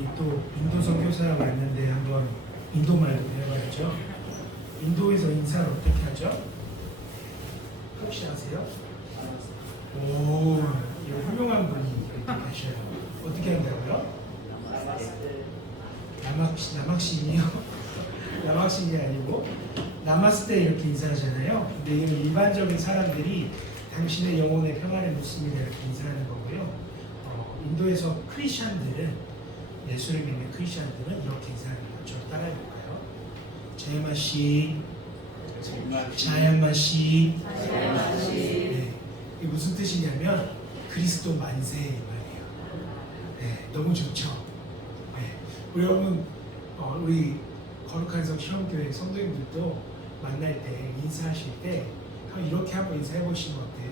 우리 또 인도 선교사 왔는데 한번 인도 말도 배워야죠. 인도에서 인사를 어떻게 하죠? 혹시 아세요? 오, 이 훌륭한 분이 여기 계셔요. 어떻게 한다고요? 나막신이요? 나막신이 아니고 나마스테 이렇게 인사하잖아요. 근데 이건 일반적인 사람들이 당신의 영혼의 평안에 묻습니다 이렇게 인사하는 거고요. 인도에서 크리스천들은 예수를 믿는 크리스천들은 이렇게 인사하는 거죠. 따라해볼까요? 제마시, 자야마시. 네, 이게 무슨 뜻이냐면 그리스도 만세 이 말이에요. 네, 너무 좋죠. 네, 우리 여러분, 우리 거룩한 성 실험교회 성도님들도 만날 때 인사하실 때 이렇게 한번 인사해 보시면 어때요?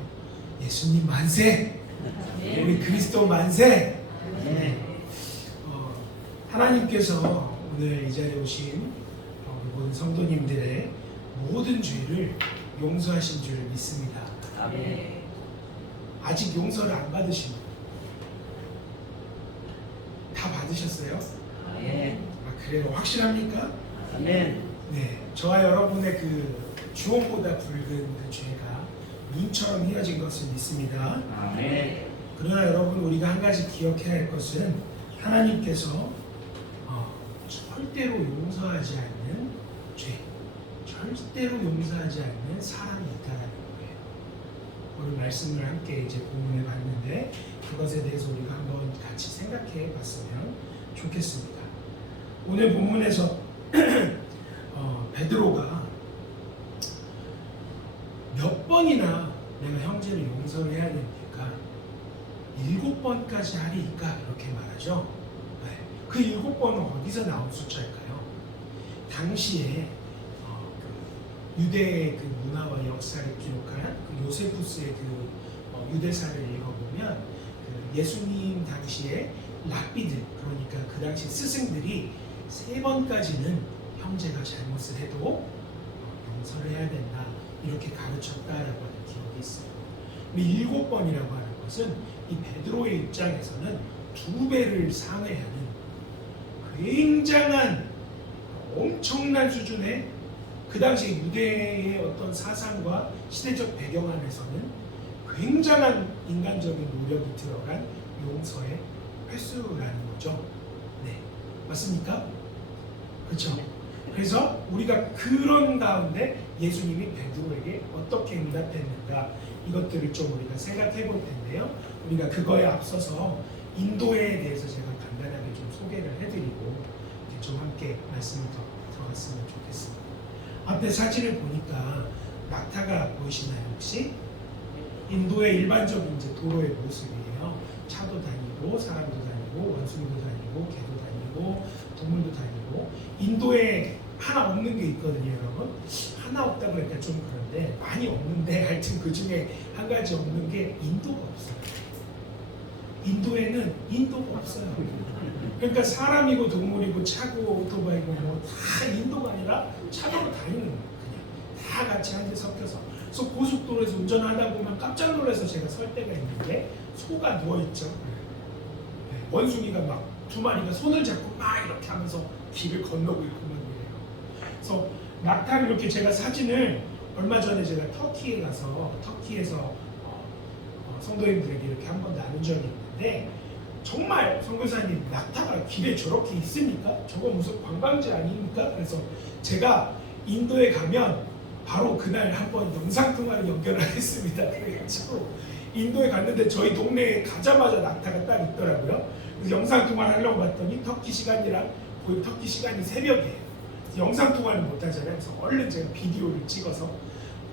예수님 만세! 우리 그리스도 만세! 네. 하나님께서 오늘 이 자리에 오신 모든 성도님들의 모든 죄를 용서하신 줄 믿습니다. 아멘. 아직 용서를 안 받으신 분 다 받으셨어요? 아멘. 그래요? 확실합니까? 아멘. 네, 저와 여러분의 그 주홍보다 붉은 그 죄가 눈처럼 희어진 것을 믿습니다. 아멘. 그러나 여러분, 우리가 한 가지 기억해야 할 것은 하나님께서 절대로 용서하지 않는 죄, 절대로 용서하지 않는 사람이 있다는 거예요. 오늘 말씀을 함께 이제 공부해 봤는데 그것에 대해서 우리가 한번 같이 생각해 봤으면 좋겠습니다. 오늘 본문에서 베드로가 몇 번이나 내가 형제를 용서를 해야 됩니까? 7번까지 하리이까 이렇게 말하죠. 네. 그 7번은 어디서 나온 숫자일까요? 당시에 그 유대의 그 문화와 역사를 기록한 그 요세푸스의 그 유대사를 읽어보면 그 예수님 당시에 랍비들, 그러니까 그 당시 스승들이 3번까지는 형제가 잘못을 해도 용서를 해야 된다 이렇게 가르쳤다라고 하는 기록이 있어요. 7번이라고 하는 것은 이 베드로의 입장에서는 2배를 상회하는 굉장한 엄청난 수준의 그 당시 유대의 어떤 사상과 시대적 배경 안에서는 굉장한 인간적인 노력이 들어간 용서의 횟수라는 거죠. 네, 맞습니까? 그렇죠? 그래서 우리가 그런 가운데 예수님이 베드로에게 어떻게 응답했는가 이것들을 좀 우리가 생각해 볼 텐데요. 우리가 그거에 앞서서 인도에 대해서 제가 간단하게 좀 소개를 해드리고 좀 함께 말씀을 더 들어갔으면 좋겠습니다. 앞에 사진을 보니까 낙타가 보이시나요 혹시? 인도의 일반적인 이제 도로의 모습이에요. 차도 다니고 사람도 다니고 원숭이도 다니고 개도 다니고 동물도 다니고 인도에 하나 없는 게 있거든요, 여러분. 하나 없다고 그러니까 좀 그런데 많이 없는데 하여튼 그 중에 한 가지 없는 게 인도가 없어요. 인도에는 인도가 없어요. 그러니까 사람이고 동물이고 차고 오토바이고 뭐 다 인도가 아니라 차도로 다니는 거예요. 그냥 다 같이 한 대 섞여서. 그래서 고속도로에서 운전하다 보면 깜짝 놀라서 제가 설 때가 있는데 소가 누워있죠. 네, 원숭이가 막 2마리가 손을 잡고 막 이렇게 하면서 길을 건너고 있고 막 이래요. 그래서 낙타를 이렇게 제가 사진을 얼마 전에 제가 터키에 가서 터키에서 성도님들에게 이렇게 한번 나눈 적이 있는데 정말 선교사님 낙타가 길에 저렇게 있습니까? 저거 무슨 관광지 아닙니까? 그래서 제가 인도에 가면 바로 그날 한번 영상통화를 연결을 했습니다. 그래가지고 인도에 갔는데 저희 동네에 가자마자 낙타가 딱 있더라고요. 그래서 영상통화를 하려고 봤더니 터키 시간이랑 거의 터키 시간이 새벽이에요. 영상통화를 못하잖아요. 그래서 얼른 제가 비디오를 찍어서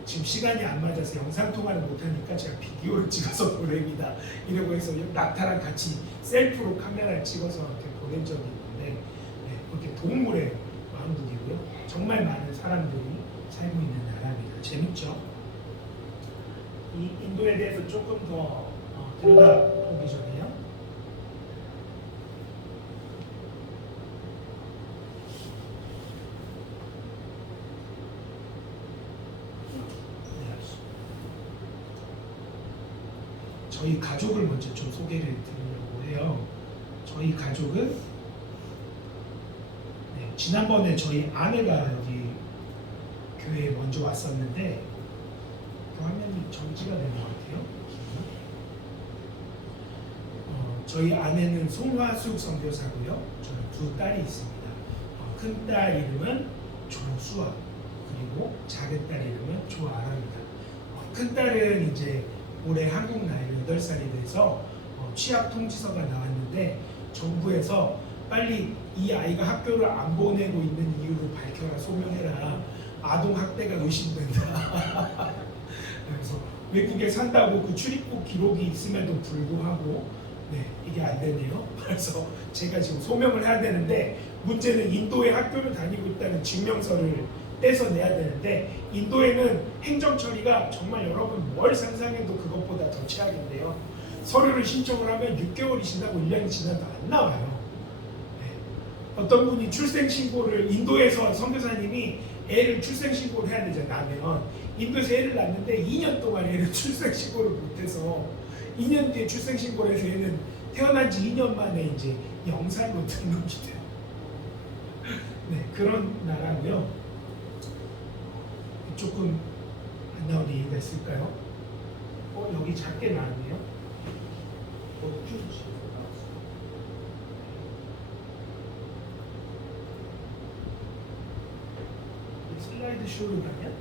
지금 시간이 안 맞아서 영상통화를 못하니까 제가 비디오를 찍어서 보냅니다. 이러고 해서 낙타랑 같이 셀프로 카메라를 찍어서 이렇게 보낸 적이 있는데 네, 그렇게 동물의 왕국이고요. 정말 많은 사람들이 살고 있는 나라입니다. 재밌죠? 이 인도에 대해서 조금 더 들여다보기 전에요. 저희 가족을 먼저 좀 소개를 드리려고 해요. 저희 가족은 지난번에 저희 아내가 여기 교회에 먼저 왔었는데 그 화면이 정지가 된 것 같아요. 저희 아내는 송화숙 선교사고요. 저는 두 딸이 있습니다. 큰 딸 이름은 조수아, 그리고 작은 딸 이름은 조아라입니다. 큰 딸은 이제 올해 한국 나이로 8살이 돼서 취학 통지서가 나왔는데 정부에서 빨리 이 아이가 학교를 안 보내고 있는 이유를 밝혀라, 소명해라. 아동 학대가 의심된다. 그래서 외국에 산다고 그 출입국 기록이 있음에도 불구하고 이게 안 되네요. 그래서 제가 지금 소명을 해야 되는데 문제는 인도에 학교를 다니고 있다는 증명서를 떼서 내야 되는데 인도에는 행정 처리가 정말 여러분 뭘 상상해도 그것보다 더 최악인데요. 서류를 신청을 하면 6개월이 지나고 1년이 지나도 안 나와요. 어떤 분이 출생신고를 인도에서 선교사님이 애를 출생신고를 해야 되잖아요. 인도에서 애를 낳는데 2년 동안 애를 출생신고를 못해서 2년 뒤에 출생신고를 해서 애는 태어난 지 2년 만에 이제 영살로 등록이 돼요. 그런 나라고요. 조금 안 나오는 이유가 있을까요? 여기 작게 나왔네요. 슬라이드 쇼로 가면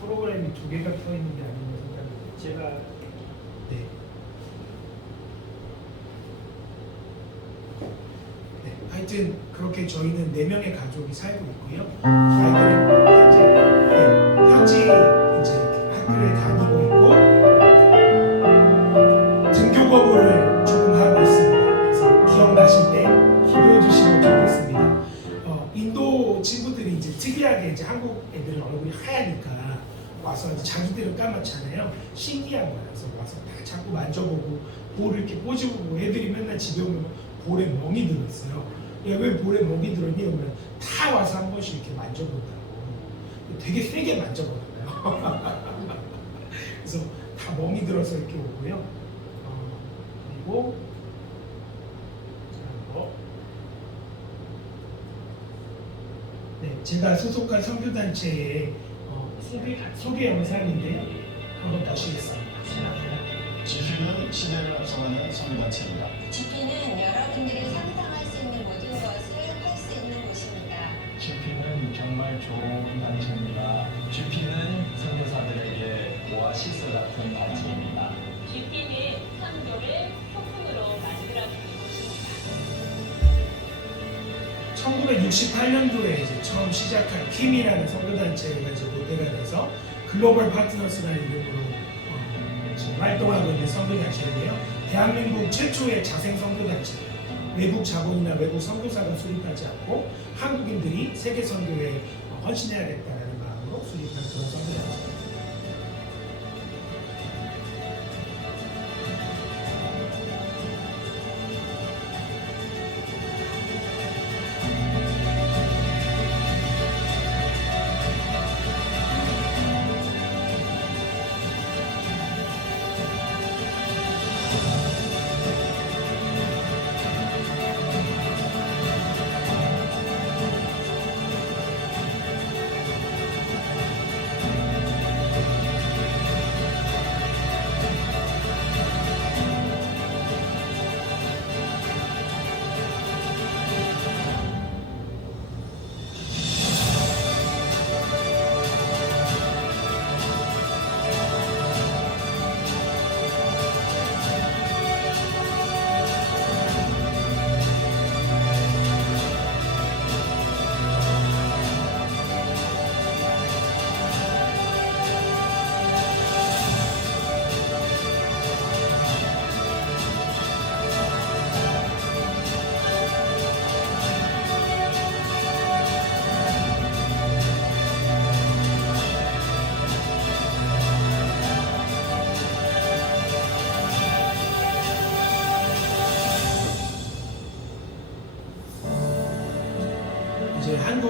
프로그램이 두 개가 켜 있는 게 아닌가 생각합니다. 제가 하여튼 그렇게 저희는 4명의 가족이 살고 있고요. 아이들은 현지 이제 학교에 다니고 있고 등교 거부를 조금 하고 있습니다. 그래서 기억나실 때 기도해 주시면 좋겠습니다. 인도 친구들이 이제 특이하게 이제 한국 애들은 얼굴이 하얘니까 와서 이제 자기들은 까맣잖아요. 신기한 거야. 그래서 와서 다 자꾸 만져보고 볼을 이렇게 꼬집고 애들이 맨날 집에 오면 볼에 멍이 들었어요. 야, 왜 볼에 멍이 들었니? 그러면 다 와서 한 번씩 이렇게 만져본다고. 되게 세게 만져보잖아요. 그래서 다 멍이 들어서 이렇게 오고요. 그리고 제가 소속한 선교단체의 소개 영상인데요. 한번 보시겠습니다. GP는 시대를 앞서가는 선교단체입니다. GP는 여러분들이 상상할 수 있는 모든 것을 할 수 있는 곳입니다. GP는 정말 좋은 단체입니다. GP는 선교사들에게 오아시스 같은 단체입니다. GP는 선교를 소품으로 만들어주는 곳입니다. 1968년도에 이제 처음 시작한 킴이라는 선교단체가 이제 모델가 돼서 글로벌 파트너스라는 이름으로 지금 활동하고 있는 선교단체인데요. 대한민국 최초의 자생 선교단체. 외국 자본이나 외국 선교사가 수립하지 않고 한국인들이 세계 선교에 헌신해야겠다는 마음으로 수립한 그런 선교단체입니다.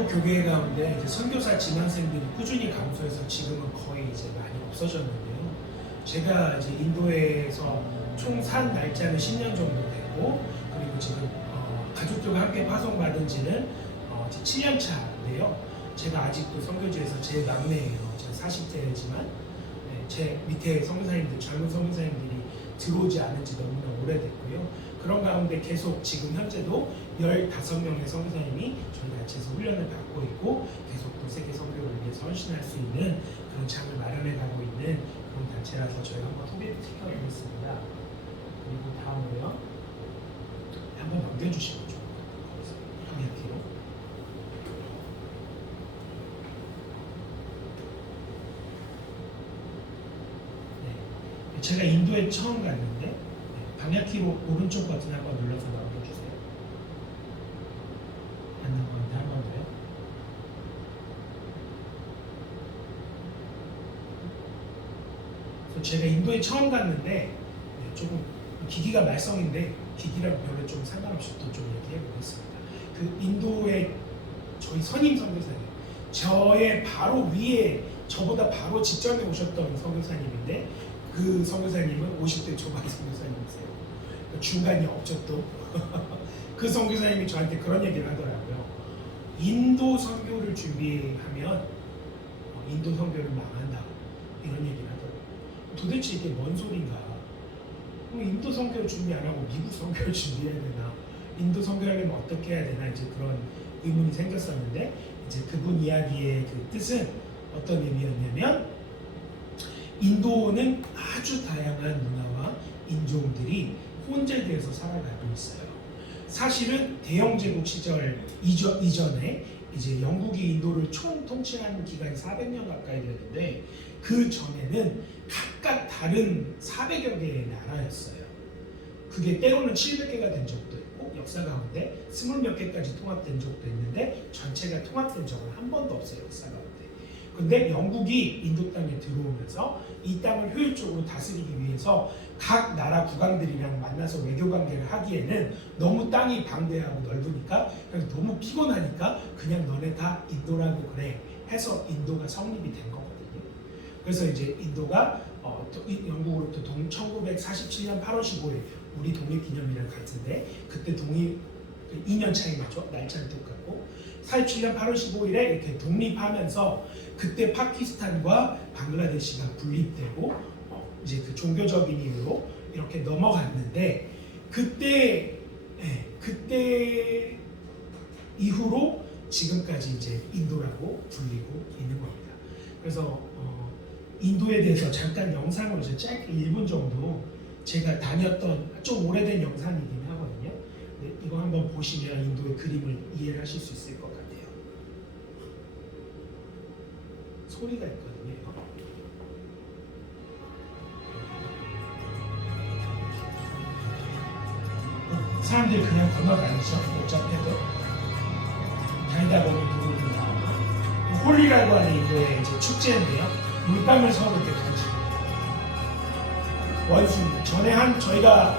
인도 교회 가운데 이제 선교사 진학생들이 꾸준히 감소해서 지금은 거의 이제 많이 없어졌는데요. 제가 이제 인도에서 총 산 날짜는 10년 정도 되고, 그리고 지금 가족들과 함께 파송받은 지는 이제 7년 차인데요. 제가 아직도 선교지에서 제일 막내예요. 제가 40대지만 제 밑에 선교사님들, 젊은 선교사님들이 들어오지 않은 지 너무나 오래됐고요. 그런 가운데 계속 지금 현재도 15명의 선교사님이 저희 단체에서 훈련을 받고 있고, 계속 또 세계 선교를 위해서 헌신할 수 있는 그런 장을 마련해 가고 있는 그런 단체라서 저희가 한번 소개를 시켜드리겠습니다. 그리고 다음으로요, 한번 넘겨주시면 좋을 것 같아요. 화면 뒤로. 네. 제가 인도에 처음 갔는데, 방향키로 오른쪽 버튼 한번 눌러서 넘겨주세요. 안 넘어갔는데 한 번 더요. 그래서 제가 인도에 처음 갔는데 조금 기기가 말썽인데 기기랑 별로 좀 상관없이 또 좀 얘기해 보겠습니다. 그 인도의 저희 선임 선교사님, 저의 바로 위에 저보다 바로 직전에 오셨던 선교사님인데, 그 선교사님은 50대 초반 선교사님이세요. 중간이 없죠 또. 그 선교사님이 저한테 그런 얘기를 하더라고요. 인도 선교를 준비하면 인도 선교를 망한다, 이런 얘기를 하더라고요. 도대체 이게 뭔 소린가? 인도 선교를 준비 안 하고 미국 선교를 준비해야 되나? 인도 선교하려면 어떻게 해야 되나? 이제 그런 의문이 생겼었는데, 이제 그분 이야기의 그 뜻은 어떤 의미였냐면, 인도는 아주 다양한 문화와 인종들이 혼재되어서 살아가고 있어요. 사실은 대영 제국 시절 이전에 이제 영국이 인도를 총 통치하는 기간이 400년 가까이 되는데, 그 전에는 각각 다른 400여 개의 나라였어요. 그게 때로는 700개가 된 적도 있고, 역사 가운데 20몇 개까지 통합된 적도 있는데, 전체가 통합된 적은 한 번도 없어요, 역사 가운데. 근데 영국이 인도 땅에 들어오면서 이 땅을 효율적으로 다스리기 위해서 각 나라 국왕들이랑 만나서 외교 관계를 하기에는 너무 땅이 방대하고 넓으니까, 그래서 너무 피곤하니까 그냥 너네 다 인도라고 그래 해서 인도가 성립이 된 거거든요. 그래서 이제 인도가 영국으로부터 1947년 8월 15일 우리 독립기념일이랑 같은데, 그때 독립 2년 차이 나죠. 날짜는 똑같고, 47년 8월 15일에 이렇게 독립하면서 그때 파키스탄과 방글라데시가 분립되고 이제 그 종교적인 이유로 이렇게 넘어갔는데, 그때 이후로 지금까지 이제 인도라고 불리고 있는 겁니다. 그래서 인도에 대해서 잠깐 영상으로 이제 짧게 1분 정도 제가 다녔던 좀 오래된 영상이긴 하거든요. 이거 한번 보시면 인도의 그림을 이해를 하실 수 있을 것 같아요. 소리가 있거든요. 이거. 사람들이 그냥 건너다니죠. 복잡해도 다니다 보면 누구든 나오고, 홀리라고 하는 인도의 이제 축제인데요. 물감을 서로 이렇게 던지고, 원숭이. 전에 저희가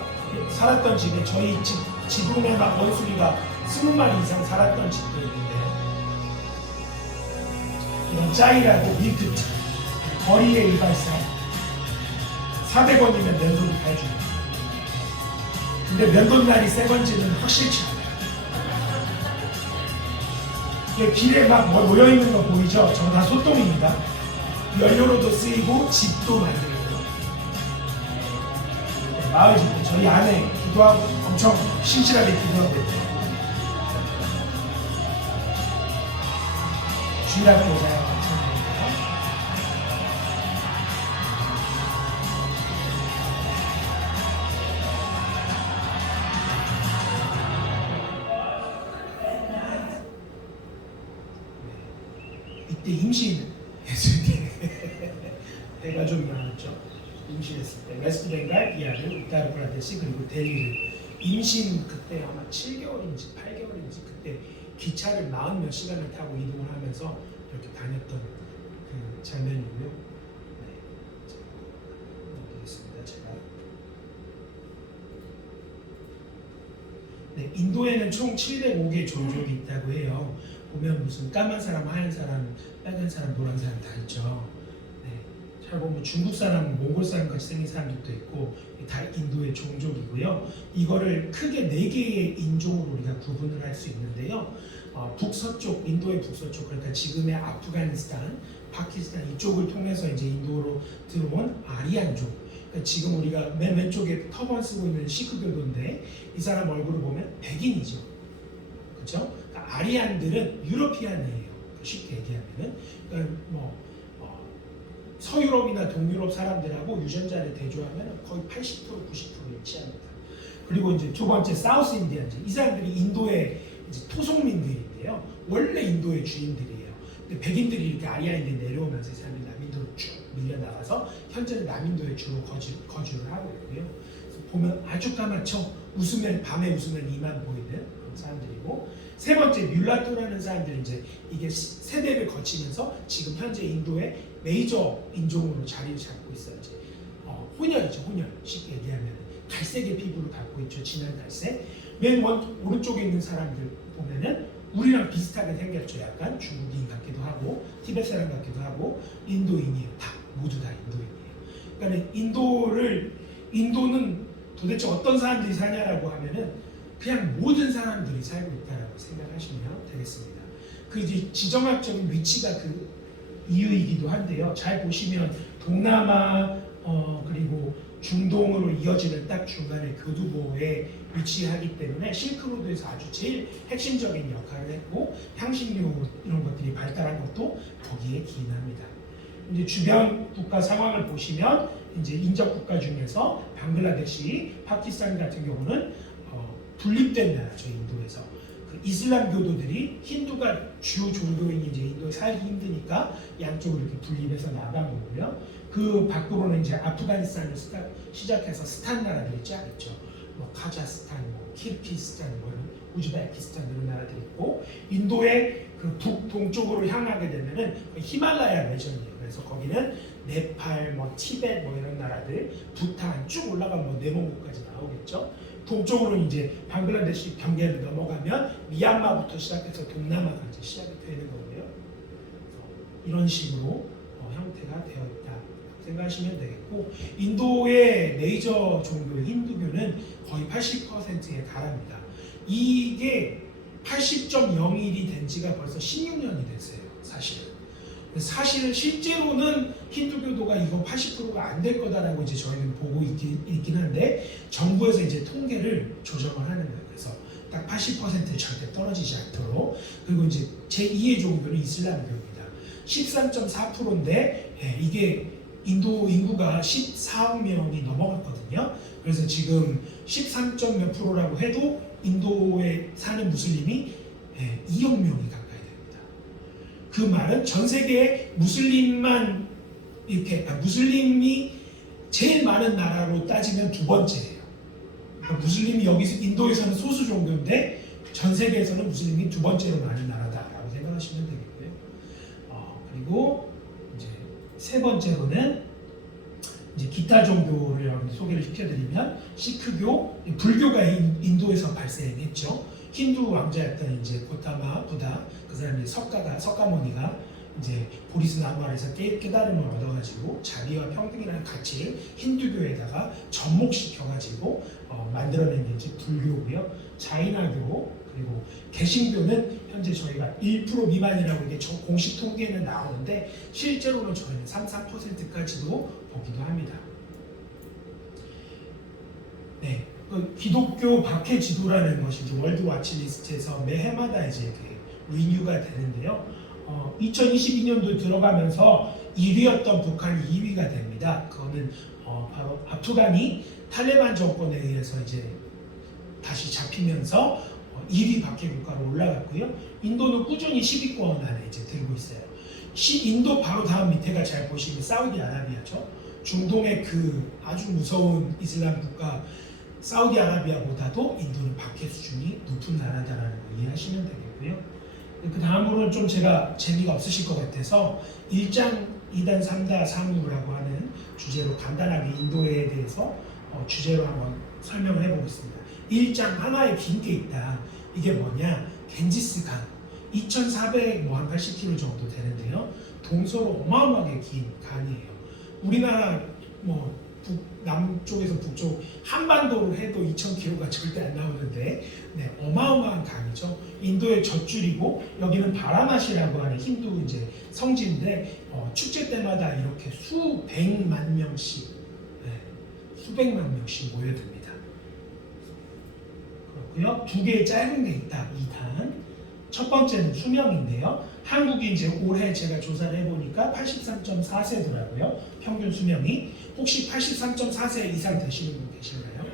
살았던 집에 저희 지붕에 막 원숭이가 20마리 이상 살았던 집도 있는데요. 이런 짜이라고 밀크티, 거리의 이발사, 400원이면 면도를 다 해줍니다. 근데 면도날이 새 건지는 확실치 않아요. 이게 길에 막 모여있는 거 보이죠? 저거 다 소똥입니다. 연료로도 쓰이고 집도 만들고, 마을 집도 저희 안에 기도하고 엄청 신실하게 기도하고 있고, 주일학교 오자요. 이때 임신 했을 때 배가 좀 나왔죠. 임신했을 때 웨스트 벵갈, 비하르, 우타르 프라데시, 그리고 델리를 임신, 그때 아마 7개월인지 8개월인지 그때 기차를 40몇 시간을 타고 이동을 하면서 이렇게 다녔던 그 장면이고요. 네, 넘기겠습니다. 제가. 네, 인도에는 총 705개 종족이 있다고 해요. 보면 무슨 까만 사람, 하얀 사람, 빨간 사람, 노란 사람 다 있죠. 네. 잘 보면 중국 사람, 몽골 사람 같이 생긴 사람들도 있고 다 인도의 종족이고요. 이거를 크게 4개의 인종으로 우리가 구분을 할 수 있는데요. 북서쪽, 인도의 북서쪽, 그러니까 지금의 아프가니스탄, 파키스탄 이쪽을 통해서 이제 인도로 들어온 아리안족. 그러니까 지금 우리가 맨 왼쪽에 터번 쓰고 있는 시크교도인데 이 사람 얼굴을 보면 백인이죠. 그렇죠? 그러니까 아리안들은 유러피안이에요. 쉽게 얘기하면은 그러니까 서유럽이나 동유럽 사람들하고 유전자를 대조하면 거의 80% 90% 일치합니다. 그리고 이제 두 번째 사우스 인디안즈 이 사람들이 인도의 이제 토속민들인데요. 원래 인도의 주인들이에요. 근데 백인들이 이렇게 아리아인들이 내려오면서 이 사람들이 남인도로 쭉 밀려나가서 현재는 남인도에 주로 거주를 하고 있고요. 그래서 보면 아주 까맣죠. 웃으면 밤에 웃으면 이만 보이는 그런 사람들이고 세 번째 뮬라토라는 사람들이 이제 이게 세대를 거치면서 지금 현재 인도의 메이저 인종으로 자리를 잡고 있어요. 이제 혼혈이죠. 혼혈 쉽게 얘기하면 갈색의 피부를 갖고 있죠. 진한 갈색. 맨 오른쪽에 있는 사람들 보면은 우리랑 비슷하게 생겼죠. 약간 중국인 같기도 하고 티베트 사람 같기도 하고 인도인이에요. 다 모두 다 인도인이에요. 그러니까 인도는 도대체 어떤 사람들이 사냐라고 하면은 그냥 모든 사람들이 살고 있다라고 생각하시면 되겠습니다. 그 이제 지정학적인 위치가 그 이유이기도 한데요. 잘 보시면 동남아 그리고 중동으로 이어지는 딱 중간에 교두보에 위치하기 때문에 실크로드에서 아주 제일 핵심적인 역할을 했고 향신료 이런 것들이 발달한 것도 거기에 기인합니다. 이제 주변 국가 상황을 보시면 이제 인접 국가 중에서 방글라데시, 파키스탄 같은 경우는 분립된 나라죠. 인도에서 그 이슬람 교도들이 힌두가 주요 종교인 이제 인도에 살기 힘드니까 양쪽으로 이렇게 분립해서 나간 거고요. 그 밖으로는 이제 아프가니스탄을 시작해서 스탄 나라들이 쫙 있죠. 뭐 카자흐스탄, 뭐 키르기스탄, 뭐 우즈베키스탄 이런 나라들이 있고 인도의 그 북동쪽으로 향하게 되면은 히말라야 레전이에요. 그래서 거기는 네팔, 뭐 티벳 뭐 이런 나라들, 부탄 쭉 올라가면 뭐 내몽고까지 나오겠죠. 동쪽으로 이제 방글라데시 경계를 넘어가면 미얀마부터 시작해서 동남아가 이제 시작이 되는 거고요. 이런 식으로 형태가 되어 있다 생각하시면 되겠고 인도의 메이저 종교 힌두교는 거의 80%에 달합니다. 이게 80.01이 된 지가 벌써 16년이 됐어요. 사실은 실제로는 힌두교도가 이거 80%가 안 될 거다라고 이제 저희는 보고 있긴 한데 정부에서 이제 통계를 조정을 하는 거예요. 그래서 딱 80%에 절대 떨어지지 않도록. 그리고 이제 제2의 종교는 이슬람교입니다. 13.4%인데 이게 인도 인구가 14억 명이 넘어갔거든요. 그래서 지금 13점 몇 프로라고 해도 인도에 사는 무슬림이 2억 명이 가까이 됩니다. 그 말은 전 세계에 무슬림만 이렇게 무슬림이 제일 많은 나라로 따지면 두 번째예요. 그러니까 무슬림이 여기서 인도에서는 소수 종교인데 전 세계에서는 무슬림이 두 번째로 많은 나라다라고 생각하시면 되겠고요. 그리고 이제 세 번째로는 이제 기타 종교를 여러분들 소개를 시켜드리면 시크교, 불교가 인도에서 발생했죠. 힌두 왕자였던 이제 고타마 부다 그 사람이 석가모니가 이제 보리스 나무 아래서 깨달음을 얻어가지고 자비와 평등이라는 가치를 힌두교에다가 접목시켜가지고 만들어낸 게 이제 불교고요. 자이나교 그리고 개신교는 현재 저희가 1% 미만이라고 이게 공식 통계는 나오는데 실제로는 저희는 3~4%까지도 보기도 합니다. 네, 기독교 박해 지도라는 것이 이제 월드 와치리스트에서 매해마다 이제 리뉴가 되는데요. 2022년도 들어가면서 1위였던 북한이 2위가 됩니다. 그거는 바로 아프간이 탈레반 정권에 의해서 이제 다시 잡히면서 1위 박해 국가로 올라갔고요. 인도는 꾸준히 10위권 안에 이제 들고 있어요. 인도 바로 다음 밑에가 잘 보시면 사우디아라비아죠. 중동의 그 아주 무서운 이슬람 국가 사우디아라비아보다도 인도는 박해 수준이 높은 나라다라는 거 이해하시면 되겠고요. 그 다음으로는 좀 제가 재미가 없으실 것 같아서 1장 2단 3다 3우라고 하는 주제로 간단하게 인도에 대해서 주제로 한번 설명을 해보겠습니다. 1장 하나에 긴 게 있다. 이게 뭐냐? 겐지스강. 2,400뭐 한 80km 정도 되는데요. 동서로 어마어마하게 긴 강이에요. 우리나라 뭐 남쪽에서 북쪽 한반도로 해도 2,000km가 절대 안 나오는데 네, 어마어마한 강이죠. 인도의 젖줄이고 여기는 바라나시라고 하는 힌두 이제 성지인데 축제 때마다 이렇게 수백만 명씩 수백만 명씩 모여듭니다. 그렇고요. 두 개의 짧은 게 있다. 2단. 첫 번째는 수명인데요. 한국이 이제 올해 제가 조사를 해보니까 83.4세더라고요. 평균 수명이. 혹시 83.4세 이상 되시는 분 계신가요?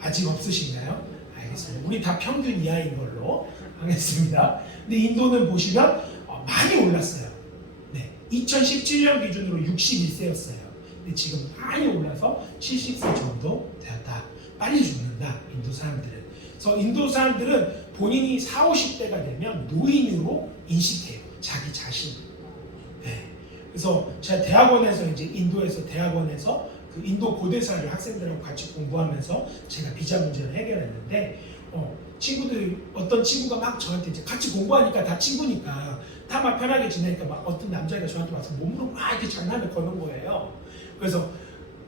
아직 없으신가요? 알겠습니다. 우리 다 평균 이하인 걸로 하겠습니다. 근데 인도는 보시면 많이 올랐어요. 네, 2017년 기준으로 61세였어요. 근데 지금 많이 올라서 70세 정도 되었다. 빨리 죽는다, 인도 사람들은. 그래서 인도 사람들은 본인이 40, 50대가 되면 노인으로 인식해요. 자기 자신. 네. 그래서 제가 대학원에서 이제 인도에서 대학원에서 그 인도 고대사를 학생들하고 같이 공부하면서 제가 비자 문제를 해결했는데 친구들 어떤 친구가 막 저한테 이제 같이 공부하니까 다 친구니까 다 막 편하게 지내니까 막 어떤 남자가 저한테 와서 몸으로 막 이렇게 장난을 거는 거예요. 그래서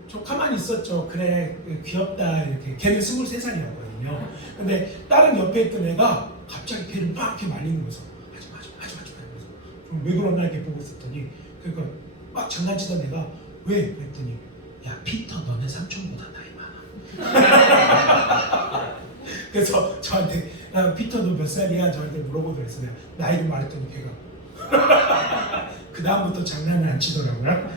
저 가만히 있었죠. 그래 귀엽다 이렇게. 걔는 23살이었거든요. 근데 다른 옆에 있던 애가 갑자기 걔를 막 이렇게 말리는 거죠. 하지마 이러면서 왜 그러나 이렇게 보고 있었더니 그러니까 막 장난치던 애가 왜? 그랬더니 야 피터 너네 삼촌보다 나이 많아. 그래서 저한테 야, 피터 너 몇 살이야? 저한테 물어보더랬어요. 나이를 말했더니 걔가 그 다음부터 장난을 안 치더라고요.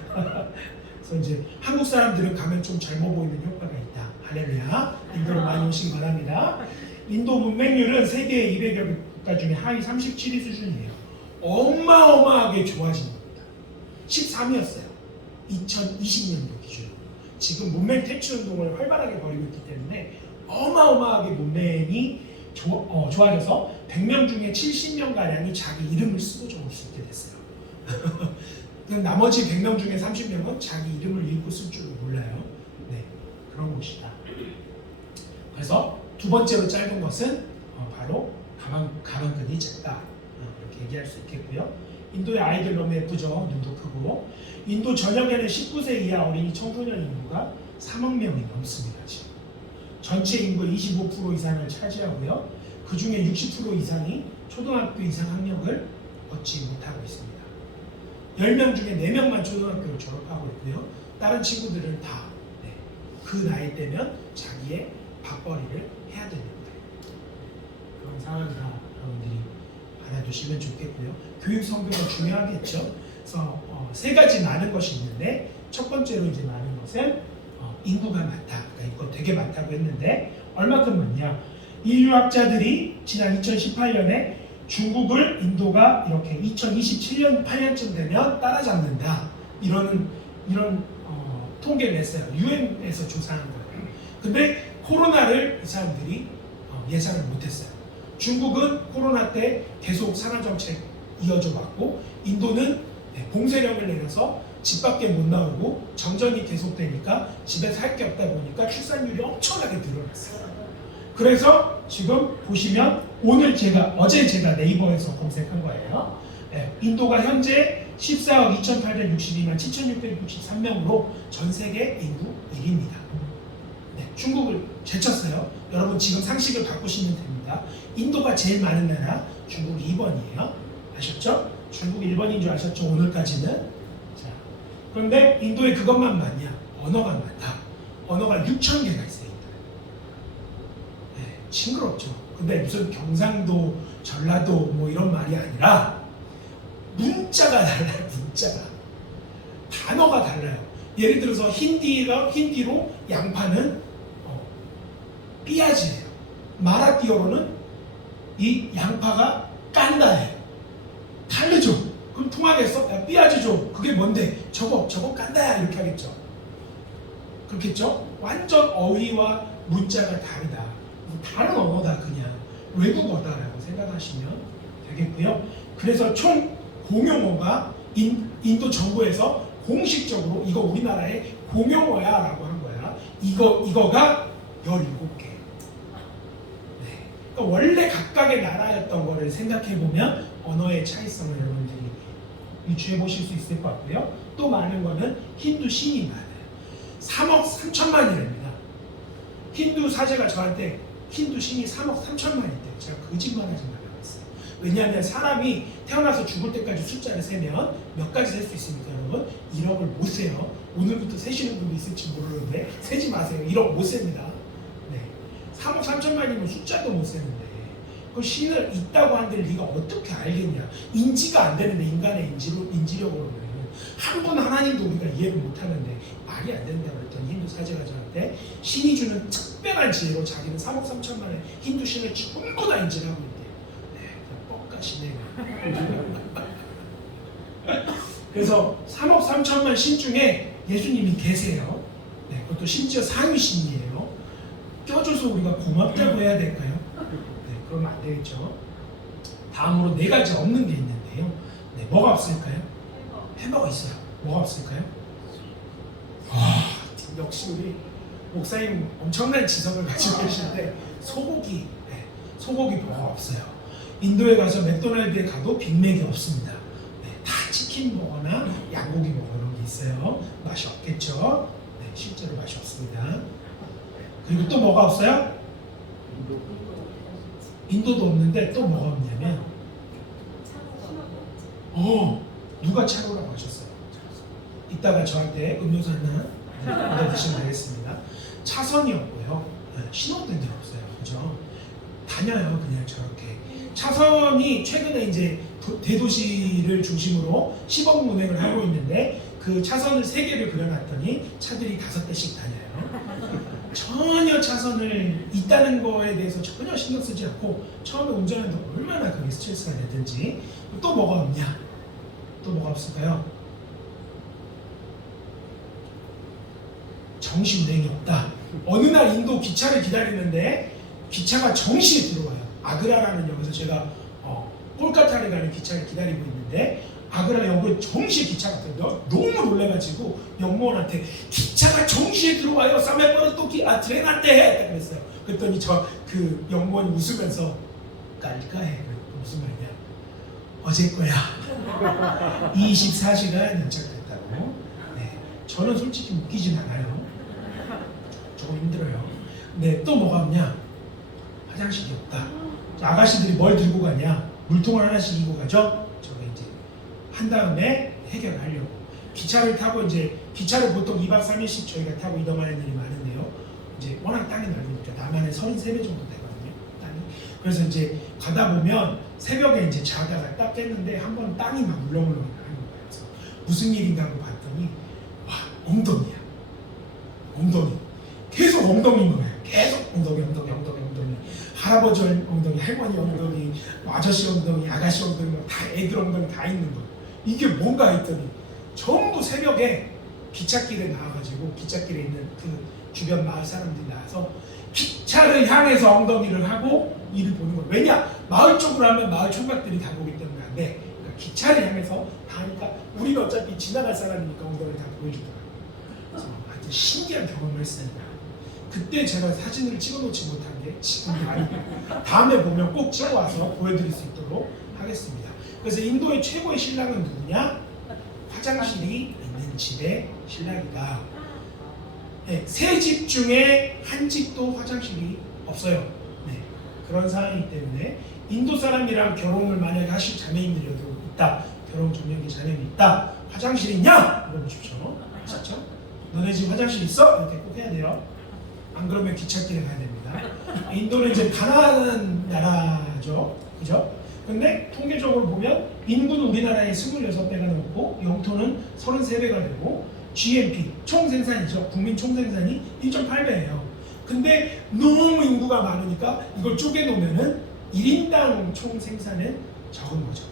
그래서 이제 한국 사람들은 가면 좀 젊어 보이는 효과가 있다. 할렐루야. 인도로 많이 오시기 바랍니다. 인도 문맹률은 세계 200여 국가 중에 하위 37위 수준이에요. 어마어마하게 좋아진 겁니다. 13위였어요. 2020년도 기준으로. 지금 문맹 퇴출 운동을 활발하게 벌이고 있기 때문에 어마어마하게 문맹이 좋아져서 100명 중에 70명가량이 자기 이름을 쓰고 적을 수 있게 됐어요. 나머지 100명 중에 30명은 자기 이름을 읽고 쓸 줄을 몰라요. 네, 그런 곳이다. 그래서 두 번째로 짧은 것은 바로 가방끈이 작다. 이렇게 얘기할 수 있겠고요. 인도의 아이들 너무 예쁘죠. 눈도 크고. 인도 전역에는 19세 이하 어린이 청소년 인구가 3억 명이 넘습니다. 지금. 전체 인구의 25% 이상을 차지하고요. 그 중에 60% 이상이 초등학교 이상 학력을 얻지 못하고 있습니다. 10명 중에 4명만 초등학교를 졸업하고 있고요. 다른 친구들은 다 그 나이 때면 자기의 밥벌이를 해야 됩니다. 그런 상황이다. 여러분들이 알아두시면 좋겠고요. 교육 성교가 중요하겠죠. 그래서 세 가지 많은 것이 있는데 첫 번째로 이제 많은 것은 인구가 많다. 그러니까 이거 되게 많다고 했는데 얼마큼 많냐? 인류학자들이 지난 2018년에 중국을 인도가 이렇게 2027년 8년쯤 되면 따라잡는다. 이런 통계를 냈어요. UN에서 조사한 거예요. 근데 코로나를 이 사람들이 예상을 못했어요. 중국은 코로나 때 계속 산화 정책 이어져 왔고 인도는 봉쇄령을 내려서 집 밖에 못 나오고 정전이 계속되니까 집에 살 게 없다 보니까 출산율이 엄청나게 늘어났어요. 그래서 지금 보시면 어제 제가 네이버에서 검색한 거예요. 인도가 현재 14억 2,862만 7,663명으로 전 세계 인구 1위입니다. 중국을 제쳤어요. 여러분 지금 상식을 바꾸시면 됩니다. 인도가 제일 많은 나라 중국 2번이에요. 아셨죠? 중국 1번인 줄 아셨죠? 오늘까지는. 자, 그런데 인도에 그것만 많냐? 언어가 많다. 언어가 6,000개가 있어요. 징그럽죠. 근데 무슨 경상도, 전라도 뭐 이런 말이 아니라 문자가 달라요. 문자가. 단어가 달라요. 예를 들어서 힌디로 양파는 삐아지예요. 마라띠어로는 이 양파가 깐다예요. 다르죠. 그럼 통하겠어? 야, 삐아지죠. 그게 뭔데? 저거 깐다야 이렇게 하겠죠. 그렇겠죠? 완전 어휘와 문자가 다르다. 다른 언어다 그냥 외국어다라고 생각하시면 되겠고요. 그래서 총 공용어가 인도 정부에서 공식적으로 이거 우리나라의 공용어야라고 한 거야. 이거가 17개. 네. 그러니까 그러니까 원래 각각의 나라였던 거를 생각해 보면 언어의 차이성을 여러분들이 유추해 보실 수 있을 것 같고요. 또 많은 거는 힌두 신이 많아요. 3억 3천만이랍니다. 힌두 사제가 저한테 힌두 신이 3억 3천만이 있대요. 제가 거짓말하지 말라고 했어요. 왜냐하면 사람이 태어나서 죽을 때까지 숫자를 세면 몇 가지 셀 수 있습니까, 여러분? 1억을 못 세요. 오늘부터 세시는 분도 있을지 모르는데 세지 마세요. 1억 못 셉니다. 네. 3억 3천만이면 숫자도 못 세는데 그 신을 있다고 한들 네가 어떻게 알겠냐? 인지가 안 되는데 인간의 인지력으로는 한 분 하나님도 우리가 이해를 못하는데 말이 안 된다고 그랬더니 힌두 사제가 저한테 신이 주는 특별한 지혜로 자기는 3억 3천만의 힌두 신을 전부 다 인지를 하고 있대요. 네, 그냥 뻑가시네요. 그래서 3억 3천만 신 중에 예수님이 계세요. 네, 그것도 심지어 상위 신이에요. 껴줘서 우리가 고맙다고 해야 될까요? 네, 그러면 안 되겠죠. 다음으로 4가지 없는 게 있는데요. 네, 뭐가 없을까요? 햄버거 있어요. 뭐가 없을까요? 역시 우리 목사님 엄청난 지성을 가지고 계시는데 소고기, 네, 소고기 버거 없어요. 인도에 가서 맥도날드에 가도 빅맥이 없습니다. 네, 다 치킨 버거나 양고기 버거 이런 게 있어요. 맛이 없겠죠? 네, 실제로 맛이 없습니다. 그리고 또 뭐가 없어요? 인도도 없는데 또 뭐가 없냐면 누가 차로라고 하셨어요? 이따가 저한테 음료수 하나 드시면 되겠습니다. 차선이 없고요. 네, 신호등이 없어요. 그죠? 다녀요. 그냥 저렇게. 차선이 최근에 이제 대도시를 중심으로 시범 운행을 하고 있는데 그 차선을 3개를 그려놨더니 차들이 5대씩 다녀요. 전혀 차선을 있다는 거에 대해서 전혀 신경 쓰지 않고 처음에 운전하는데 얼마나 그게 스트레스가 되든지. 또 뭐가 없냐? 또 뭐가 없을까요? 정시 운행이 없다. 어느 날 인도 기차를 기다리는데 기차가 정시에 들어와요. 아그라라는 역에서 제가 콜카타를 가는 기차를 기다리고 있는데 아그라 역에 정시에 기차가 들어요. 너무 놀래가지고 역무원한테 기차가 정시에 들어와요. 사메버르 토끼 트레나테 그랬어요. 그랬더니 그 역무원이 웃으면서 깔까해. 무슨 말이냐? 어제 거야. 24시간 연착됐다고. 네, 저는 솔직히 웃기진 않아요. 조금 힘들어요. 네, 또 뭐가 없냐? 화장실이 없다. 아가씨들이 뭘 들고 가냐? 물통을 하나씩 이고 가죠. 저거 이제 한 다음에 해결하려고. 기차를 타고 이제 기차를 보통 2박 3일씩 저희가 타고 이동하는 일이 많은데요. 이제 워낙 땅이 넓으니까 남한에 33배 정도 되거든요. 땅이. 그래서 이제 가다 보면 새벽에 이제 자다가 딱 깼는데 한 번 땅이 막 울렁울렁 하는 거예요. 그래서 무슨 일인가 하고 봤더니 와, 엉덩이야. 엉덩이. 계속 엉덩이인 거예요. 계속 엉덩이. 할아버지 엉덩이, 할머니 엉덩이, 아저씨 엉덩이, 아가씨 엉덩이, 다 애들 엉덩이 다 있는 거예요. 이게 뭔가 했더니 전부 새벽에 기찻길에 나와가지고 기찻길에 있는 그 주변 마을 사람들이 나와서 기차를 향해서 엉덩이를 하고 일을 보는 거예요. 왜냐? 마을 쪽으로 하면 마을 총각들이 다 보기 때문에 안 돼. 그러니까 기차를 향해서 다 하니까 우리는 어차피 지나갈 사람이니까 엉덩이를 다 보여주더라고요. 그래서 아주 신기한 경험을 했습니다. 그때 제가 사진을 찍어놓지 못한 게 지금이 아니에요. 다음에 보면 꼭 찍어와서 보여드릴 수 있도록 하겠습니다. 그래서 인도의 최고의 신랑은 누구냐? 화장실이 있는 집의 신랑이다. 네, 3집 중에 한 집도 화장실이 없어요. 네, 그런 상황이기 때문에 인도 사람이랑 결혼을 만약에 하실 자매인들이라도 있다. 결혼 경력이 자녀이 있다. 화장실 있냐? 물어보십시오. 아셨죠? 너네 집 화장실 있어? 이렇게 꼭 해야 돼요. 안 그러면 기찻길에 가야 됩니다. 인도는 이제 가난한 나라죠. 그죠? 근데 통계적으로 보면 인구는 우리나라의 26배가 넘고 영토는 33배가 되고 GNP, 총생산이죠. 국민 총생산이 1.8배예요. 근데 너무 인구가 많으니까 이걸 쪼개놓으면은 1인당 총생산은 적은 거죠.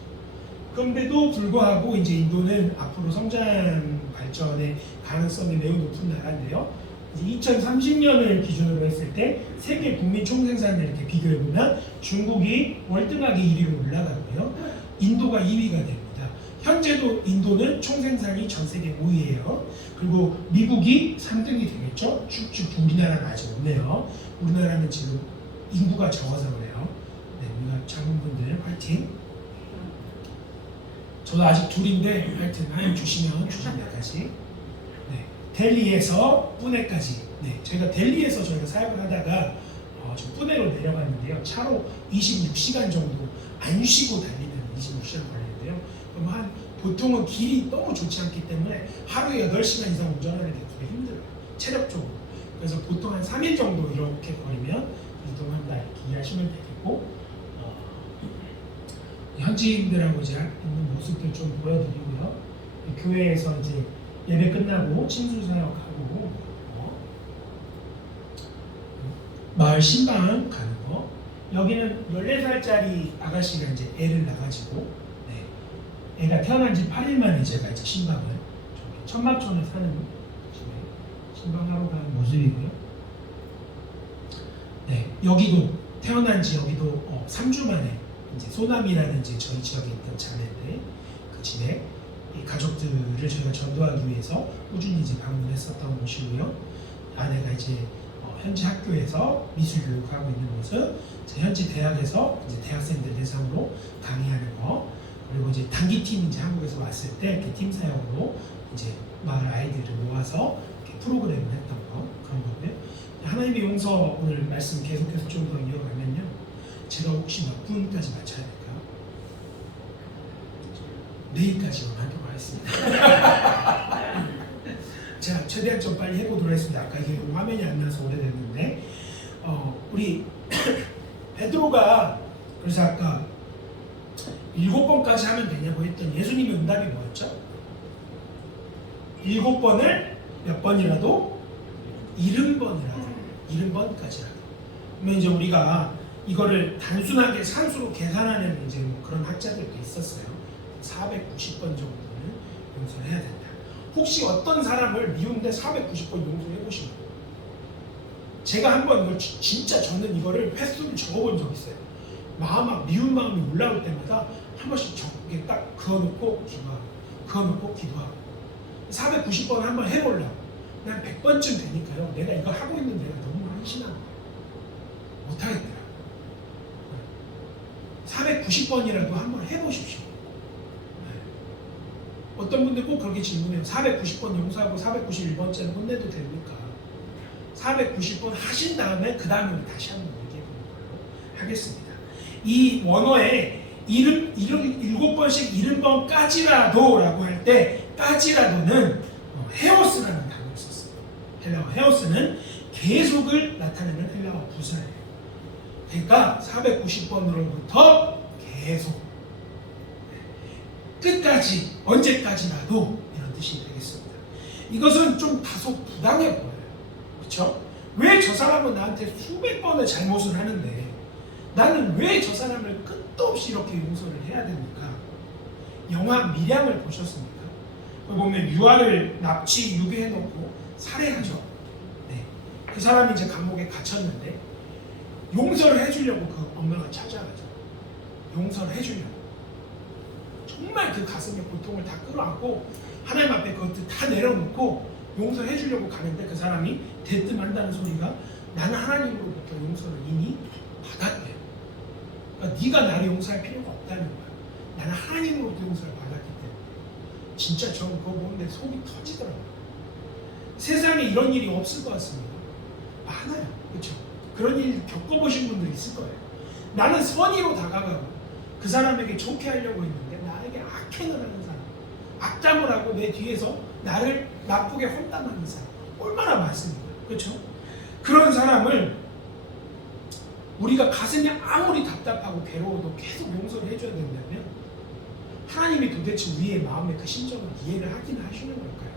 그런데도 불구하고 이제 인도는 앞으로 성장 발전의 가능성이 매우 높은 나라인데요. 2030년을 기준으로 했을 때 세계 국민 총생산을 이렇게 비교해 보면 중국이 월등하게 1위로 올라가고요. 인도가 2위가 됩니다. 현재도 인도는 총생산이 전 세계 5위예요. 그리고 미국이 3등이 되겠죠. 쭉쭉 우리나라가 아직 없네요. 우리나라는 지금 인구가 적어서 그래요. 젊은 분들 화이팅. 저도 아직 둘인데 하여튼 하나님 주시면 주신다까지. 네, 델리에서 뿌네까지. 네, 저희가 델리에서 저희가 사역을 하다가 저 뿌네로 내려갔는데요. 차로 26시간 정도 안 쉬고 달리면 26시간 걸리는데요. 그럼 한 보통은 길이 너무 좋지 않기 때문에 하루에 8시간 이상 운전하는 게 거의 힘들어요. 체력적으로. 그래서 보통 한 3일 정도 이렇게 걸리면 이동한 날 이렇게 일하시면 되겠고, 현지인들하고 이제 있는 모습들 좀 보여드리고요. 교회에서 이제 예배 끝나고 친수 사역하고 마을 신방 가는 거. 여기는 14살짜리 아가씨가 이제 애를 낳아가지고, 네, 애가 태어난 지 8일 만에 제가 이제 신방을 저기 천막촌에 사는 집에 신방하러 가는 모습이고요. 네, 여기도 태어난 지 여기도 3주 만에 이제 소남이라는 이제 저희 지역에 있던 자매인데 그 집에 이 가족들을 저희가 전도하기 위해서 꾸준히 이제 방문했었던 곳이고요. 아내가 이제 현지 학교에서 미술 교육하고 있는 모습, 현지 대학에서 이제 대학생들 대상으로 강의하는 거, 그리고 이제 단기팀 이제 한국에서 왔을 때 이렇게 팀 사역으로 이제 마을 아이들을 모아서 이렇게 프로그램을 했던 거, 그런 거고요. 하나님의 용서 오늘 말씀 계속해서 좀 더 이어가면요. 제가 혹시 몇 분까지 맞춰야 될까요? 내일까지만 하도록 하겠습니다. 자, 최대한 좀 빨리 해보도록 하겠습니다. 아까 이게 화면이 안 나서 오래됐는데, 우리 베드로가 그래서 아까 7번까지 하면 되냐고 했던 예수님의 응답이 뭐였죠? 7번을 몇 번이라도 70번이라도 70번까지라도. 그러면 이제 우리가 이거를 단순하게 산수로 계산하는 이제 뭐 그런 학자들도 있었어요. 490번 정도는 용서를 해야 된다. 혹시 어떤 사람을 미운데 490번 용서해 보신 거예요? 제가 한번 이걸 진짜 저는 이거를 횟수를 적어본 적 있어요. 미운 마음이 올라올 때마다 한 번씩 적게 딱 그어놓고 기도하고, 그어놓고 기도하고. 490번 한번 해보려고. 난 100번쯤 되니까요. 내가 이거 하고 있는 내가 너무 한심한 거예요. 못하겠더라. 490번이라도 한번 해보십시오. 어떤 분들 꼭 그렇게 질문해요. 490번 용서하고 491번째는 혼내도 됩니까? 490번 하신 다음에 그 다음에 다시 한번 얘기해 보는 걸로 하겠습니다. 이 원어에 7번씩 70번까지라도 라고 할 때 까지라도는 헤오스라는 단어를 썼습니다. 헬라어 헤오스는 계속을 나타내는 헬라어 부사예요. 그러니까 490번으로부터 계속 끝까지 언제까지라도 이런 뜻이 되겠습니다. 이것은 좀 다소 부당해 보여요. 그렇죠? 왜 저 사람은 나한테 수백 번의 잘못을 하는데 나는 왜 저 사람을 끝도 없이 이렇게 용서를 해야 됩니까? 영화 밀양을 보셨습니까? 보면 유아를 납치, 유괴해놓고 살해하죠. 네. 그 사람이 이제 감옥에 gat혔는데 용서를 해주려고 그 엄마가 찾아가죠. 용서를 해주려고. 정말 그 가슴에 고통을 다 끌어안고 하나님 앞에 그것들 다 내려놓고 용서해 주려고 가는데 그 사람이 대뜸한다는 소리가 나는 하나님으로부터 용서를 이미 받았대요. 그러니까 네가 나를 용서할 필요가 없다는 거야. 나는 하나님으로부터 용서를 받았기 때문에. 진짜 저는 그거 보는데 속이 터지더라고요. 세상에 이런 일이 없을 것 같습니다. 많아요. 그렇죠? 그런 일 겪어보신 분들 있을 거예요. 나는 선의로 다가가고 그 사람에게 좋게 하려고 했는데 나에게 악행을 하는 사람, 악담을 하고 내 뒤에서 나를 나쁘게 험담하는 사람 얼마나 많습니까? 그렇죠? 그런 사람을 우리가 가슴이 아무리 답답하고 괴로워도 계속 용서를 해줘야 된다면 하나님이 도대체 우리의 마음의 그 심정을 이해를 하긴 하시는 걸까요?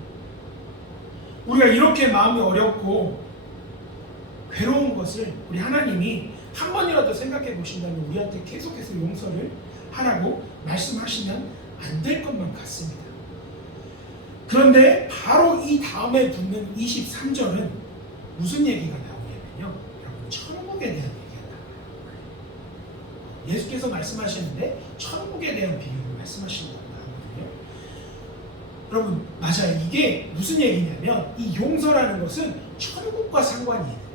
우리가 이렇게 마음이 어렵고 괴로운 것을 우리 하나님이 한 번이라도 생각해 보신다면 우리한테 계속해서 용서를 하라고 말씀하시면 안 될 것만 같습니다. 그런데 바로 이 다음에 붙는 23절은 무슨 얘기가 나오냐면요. 여러분 천국에 대한 얘기가 나와요. 예수께서 말씀하시는데 천국에 대한 비유를 말씀하시는 거거든요. 여러분 맞아요. 이게 무슨 얘기냐면 이 용서라는 것은 천국과 상관이 있는 거예요.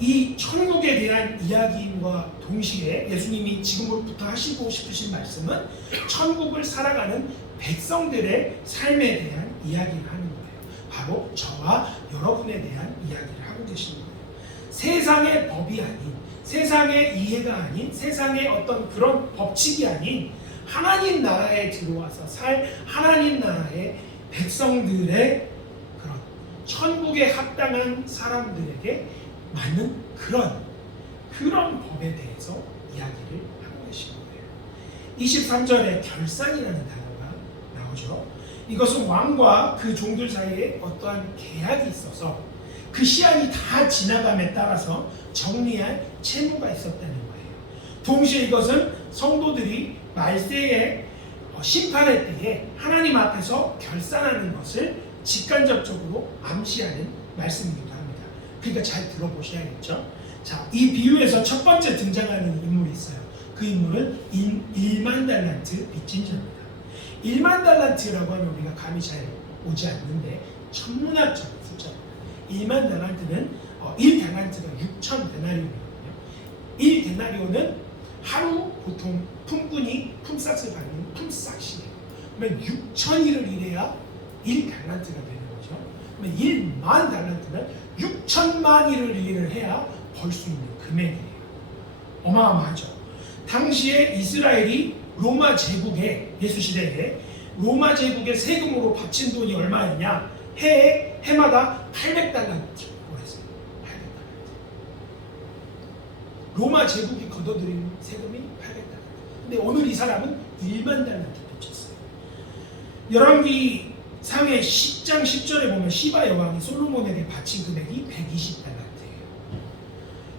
이 천국에 대한 이야기와 동시에 예수님이 지금부터 하시고 싶으신 말씀은 천국을 살아가는 백성들의 삶에 대한 이야기를 하는 거예요. 바로 저와 여러분에 대한 이야기를 하고 계신 거예요. 세상의 법이 아닌, 세상의 이해가 아닌, 세상의 어떤 그런 법칙이 아닌 하나님 나라에 들어와서 살 하나님 나라의 백성들의 그런 천국에 합당한 사람들에게 맞는 그런 법에 대해서 이야기를 하고 계신 거예요. 23절에 결산이라는 단어가 나오죠. 이것은 왕과 그 종들 사이에 어떠한 계약이 있어서 그 시한이 다 지나감에 따라서 정리할 채무가 있었다는 거예요. 동시에 이것은 성도들이 말세의 심판의 때에 하나님 앞에서 결산하는 것을 직간접적으로 암시하는 말씀이기도 합니다. 그러니까 잘 들어보셔야겠죠. 자, 이 비유에서 첫 번째 등장하는 인물이 있어요. 그 인물은 1만 달란트 빚진 자입니다. 1만 달란트라고 하면 우리가 감이 잘 오지 않는데 천문학적인 숫자입니다. 1만 달란트는 1달란트가 6천 데나리온이거든요. 1데나리온은 하루 보통 품꾼이 품삯을 받는 품삯이에요. 그러면 6천일을 일해야 1달란트가 되는 거죠. 그러면 1만 달란트는 6천만 일을 일을 해야 벌 수 있는 금액이에요. 어마어마하죠. 당시에 이스라엘이 로마 제국에, 예수 시대에 로마 제국의 세금으로 바친 돈이 얼마였냐? 해마다 800달란트라고 했어요. 800달란트. 로마 제국이 걷어들인 세금이 800달란트. 근데 오늘 이 사람은 1만 달란트 빚졌어요. 열왕기 상의 10장 10절에 보면 시바 여왕이 솔로몬에게 바친 금액이 120달란트예요.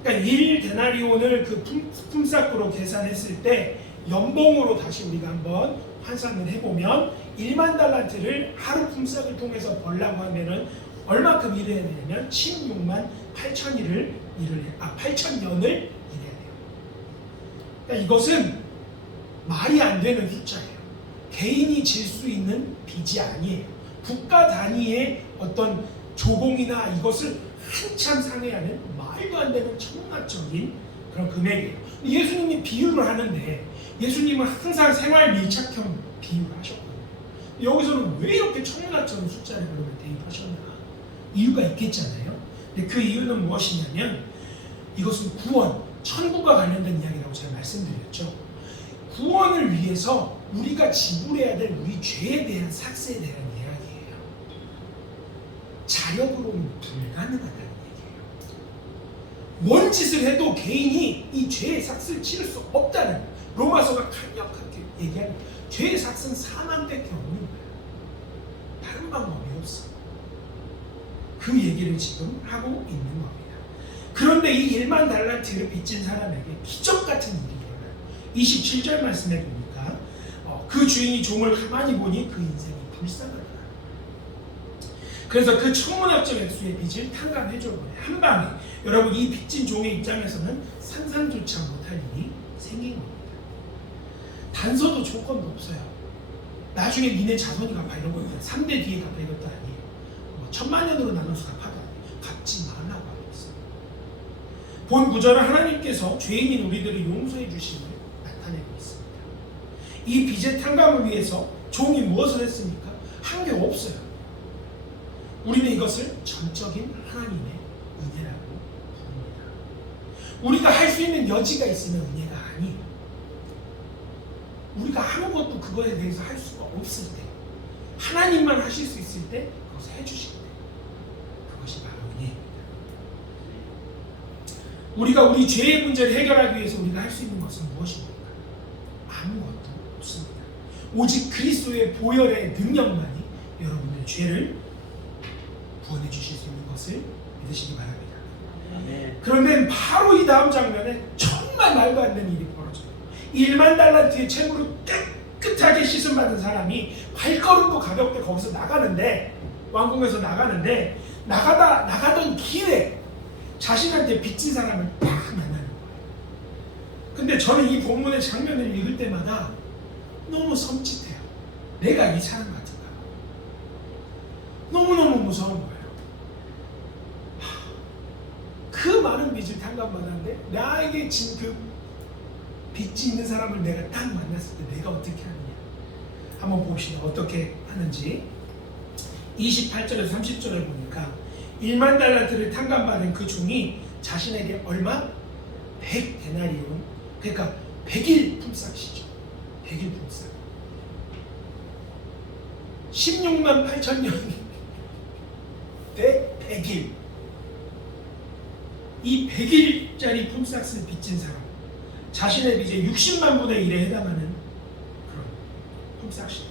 그러니까 1데나리온을 그 품삯으로 계산했을 때 연봉으로 다시 우리가 한번 환산을 해보면 1만 달란트를 하루 품삯을 통해서 벌라고 하면은 얼마큼 일해야 되냐면 16만 8천년을 일해야 돼요. 그러니까 이것은 말이 안 되는 숫자예요. 개인이 질 수 있는 빚이 아니에요. 국가 단위의 어떤 조공이나 이것을 한참 상회하는 말도 안 되는 천문학적인 그런 금액이에요. 예수님이 비유를 하는데 예수님은 항상 생활 밀착형 비유를 하셨거든요. 여기서는 왜 이렇게 천문학적인 숫자를 그러면 대입하셨나? 이유가 있겠잖아요. 근데 그 이유는 무엇이냐면 이것은 구원, 천국과 관련된 이야기라고 제가 말씀드렸죠. 구원을 위해서 우리가 지불해야 될 우리 죄에 대한 삭세에 대한 이야기예요. 자력으로는 불가능하다는 얘기예요. 뭔 짓을 해도 개인이 이 죄의 삭스를 치를 수 없다는, 로마서가 강력하게 얘기하는, 죄의 삭스는 사망밖에 없는 거예요. 다른 방법이 없어. 그 얘기를 지금 하고 있는 겁니다. 그런데 이 1만 달란트를 빚진 사람에게 기적 같은 일이 일어나요. 27절 말씀해 보니까 그 주인이 종을 가만히 보니 그 인생이 불쌍하더라. 그래서 그 천문학적 액수의 빚을 탕감해 줘 버려요. 한 방에. 여러분, 이 빚진 종의 입장에서는 상상조차 못할 일이 생긴 겁니다. 단서도 조건도 없어요. 나중에 니네 자손이 갚아 이런 거예요. 3대 뒤에 갚아 이것도 아니에요. 1000만년으로 나눠서 갚아도 아니에요. 갚지 말라고 하고 있어요. 본 구절은 하나님께서 죄인인 우리들을 용서해 주심을 나타내고 있습니다. 이 빚의 탕감을 위해서 종이 무엇을 했습니까? 한 게 없어요. 우리는 이것을 전적인 하나님의 은혜라고 부릅니다. 우리가 할 수 있는 여지가 있으면 은혜가 아니에요. 우리가 아무것도 그거에 대해서 할 수가 없을 때, 하나님만 하실 수 있을 때 그것을 해주실 때, 그것이 바로 은혜입니다. 우리가 우리 죄의 문제를 해결하기 위해서 우리가 할 수 있는 것은 무엇입니까? 아무것도 없습니다. 오직 그리스도의 보혈의 능력만이 여러분의 죄를 구원해 주실 수 있는 것을 믿으시기 바랍니다. 아멘. 그런데 바로 이 다음 장면에 정말 말도 안 되는 일이 벌어져요. 1만 달란트의 채무를 깨끗하게 씻음받은 사람이 발걸음도 가볍게 거기서 나가는데, 왕궁에서 나가는데, 나가던 길에 자신한테 빚진 사람을 딱 만나는 거예요. 근데 저는 이 본문의 장면을 읽을 때마다 너무 섬찟해요. 내가 이 사람 같은가. 너무너무 무서운 거예요. 그 많은 빚을 탕감받았는데 나에게 진 그 빚이 있는 사람을 내가 딱 만났을 때 내가 어떻게 하느냐. 한번 봅시다. 어떻게 하는지. 28절에서 30절에 보니까 1만 달란트를 탕감받은 그 종이 자신에게 얼마? 100데나리온. 그러니까 100일 품삯이죠. 100일 품삯. 16만 8천 년 대 100일. 이 100일짜리 품삯을 빚진 사람, 자신의 빚의 60만 분의 1에 해당하는 그런 품삯이에요.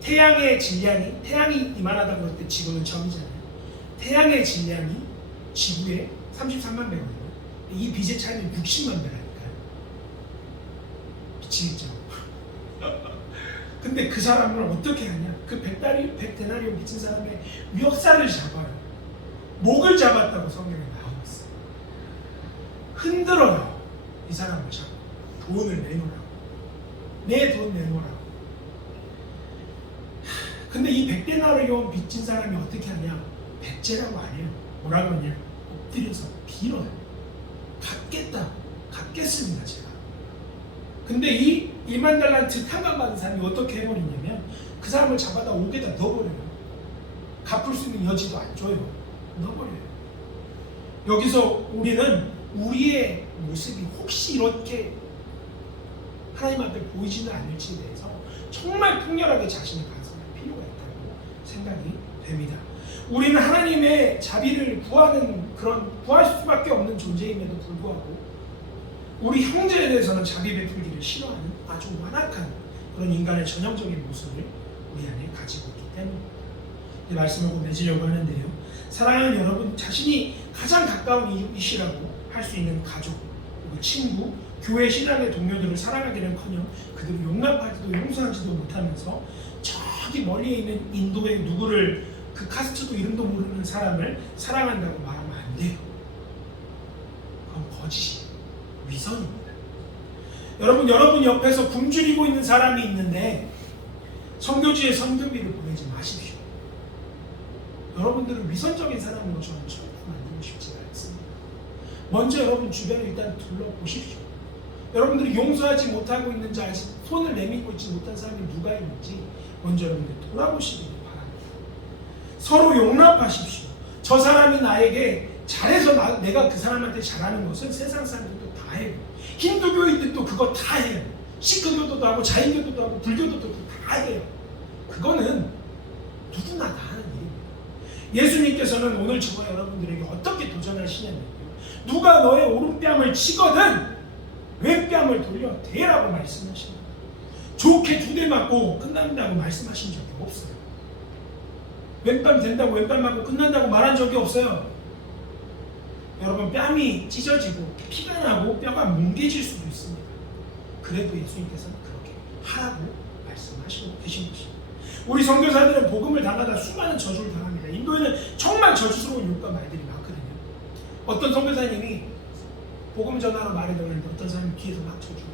태양의 질량이, 태양이 이만하다고 할 때 지구는 점이잖아요. 태양의 질량이 지구의 33만 배거든요. 이 빚의 차이는 60만 배라니까요. 미치겠죠. 근데 그 사람을 어떻게 하냐? 그 100데나리온 빚진 사람의 멱살을 잡아요. 목을 잡았다고 성경에 나와 있어요. 흔들어요. 이 사람을 잡고 돈을 내놓으라고. 내 돈 내놓으라고. 근데 이 100데나리온 빚진 사람이 어떻게 하냐? 백제라고 안 해요. 뭐라고 하냐? 엎드려서 빌어요. 갚겠습니다 제가. 근데 이 1만 달란트 탕감받은 사람이 어떻게 해버리냐면 그 사람을 잡아다 옥에다 넣어버려요. 갚을 수 있는 여지도 안 줘요. 넣어버려요. 여기서 우리는 우리의 모습이 혹시 이렇게 하나님 앞에 보이지는 않을지에 대해서 정말 통렬하게 자신을 반성할 필요가 있다고 생각이 됩니다. 우리는 하나님의 자비를 구할 수밖에 없는 존재임에도 불구하고 우리 형제에 대해서는 자비 베풀기를 싫어하는 아주 완악한 그런 인간의 전형적인 모습을 우리 안에 가지고 있기 때문입니다. 이 말씀을 꼭 맺으려고 하는데요. 사랑하는 여러분, 자신이 가장 가까운 이웃이라고 할 수 있는 가족, 그리고 친구, 교회 신앙의 동료들을 사랑하기는커녕 그들을 용납하지도 용서하지도 못하면서 저기 멀리에 있는 인도의 누구를 그 카스트도 이름도 모르는 사람을 사랑한다고 말하면 안 돼요. 그건 거짓이에요. 위선입니다. 여러분 옆에서 굶주리고 있는 사람이 있는데 선교지에 선교비를 보내지 마십시오. 여러분들은 위선적인 사람으로 저는 절대 만들고 싶지 않습니다. 먼저 여러분 주변을 일단 둘러보십시오. 여러분들이 용서하지 못하고 있는지 아직 손을 내밀고 있지 못한 사람이 누가 있는지 먼저 여러분들 돌아보시기 바랍니다. 서로 용납하십시오. 저 사람이 나에게 잘해서 내가 그 사람한테 잘하는 것은 세상 사람들도 다 해요. 힌두교인들도 그거 다 해요. 시크교도도 하고 자인교도도 하고 불교도도 다 해요. 그거는 누구나 다 하는 일입니다. 예수님께서는 오늘 저와 여러분들에게 어떻게 도전하시냐면요. 누가 너의 오른뺨을 치거든 왼뺨을 돌려 대라고 말씀하십니다. 좋게 2대 맞고 끝난다고 말씀하신 적이 없어요. 왼뺨 된다고 왼뺨 맞고 끝난다고 말한 적이 없어요. 여러분 뺨이 찢어지고 피가 나고 뼈가 뭉개질 수도 있습니다. 그래도 예수님께서는 그렇게 하라고 말씀하시고 계신 것입니다. 우리 선교사들은 복음을 당하다 수많은 저주를 당합니다. 인도에는 정말 저주스러운 욕과 말들이 많거든요. 어떤 선교사님이 복음 전하러 말을 들었는데 어떤 사람이 뒤에서 막 쳐주고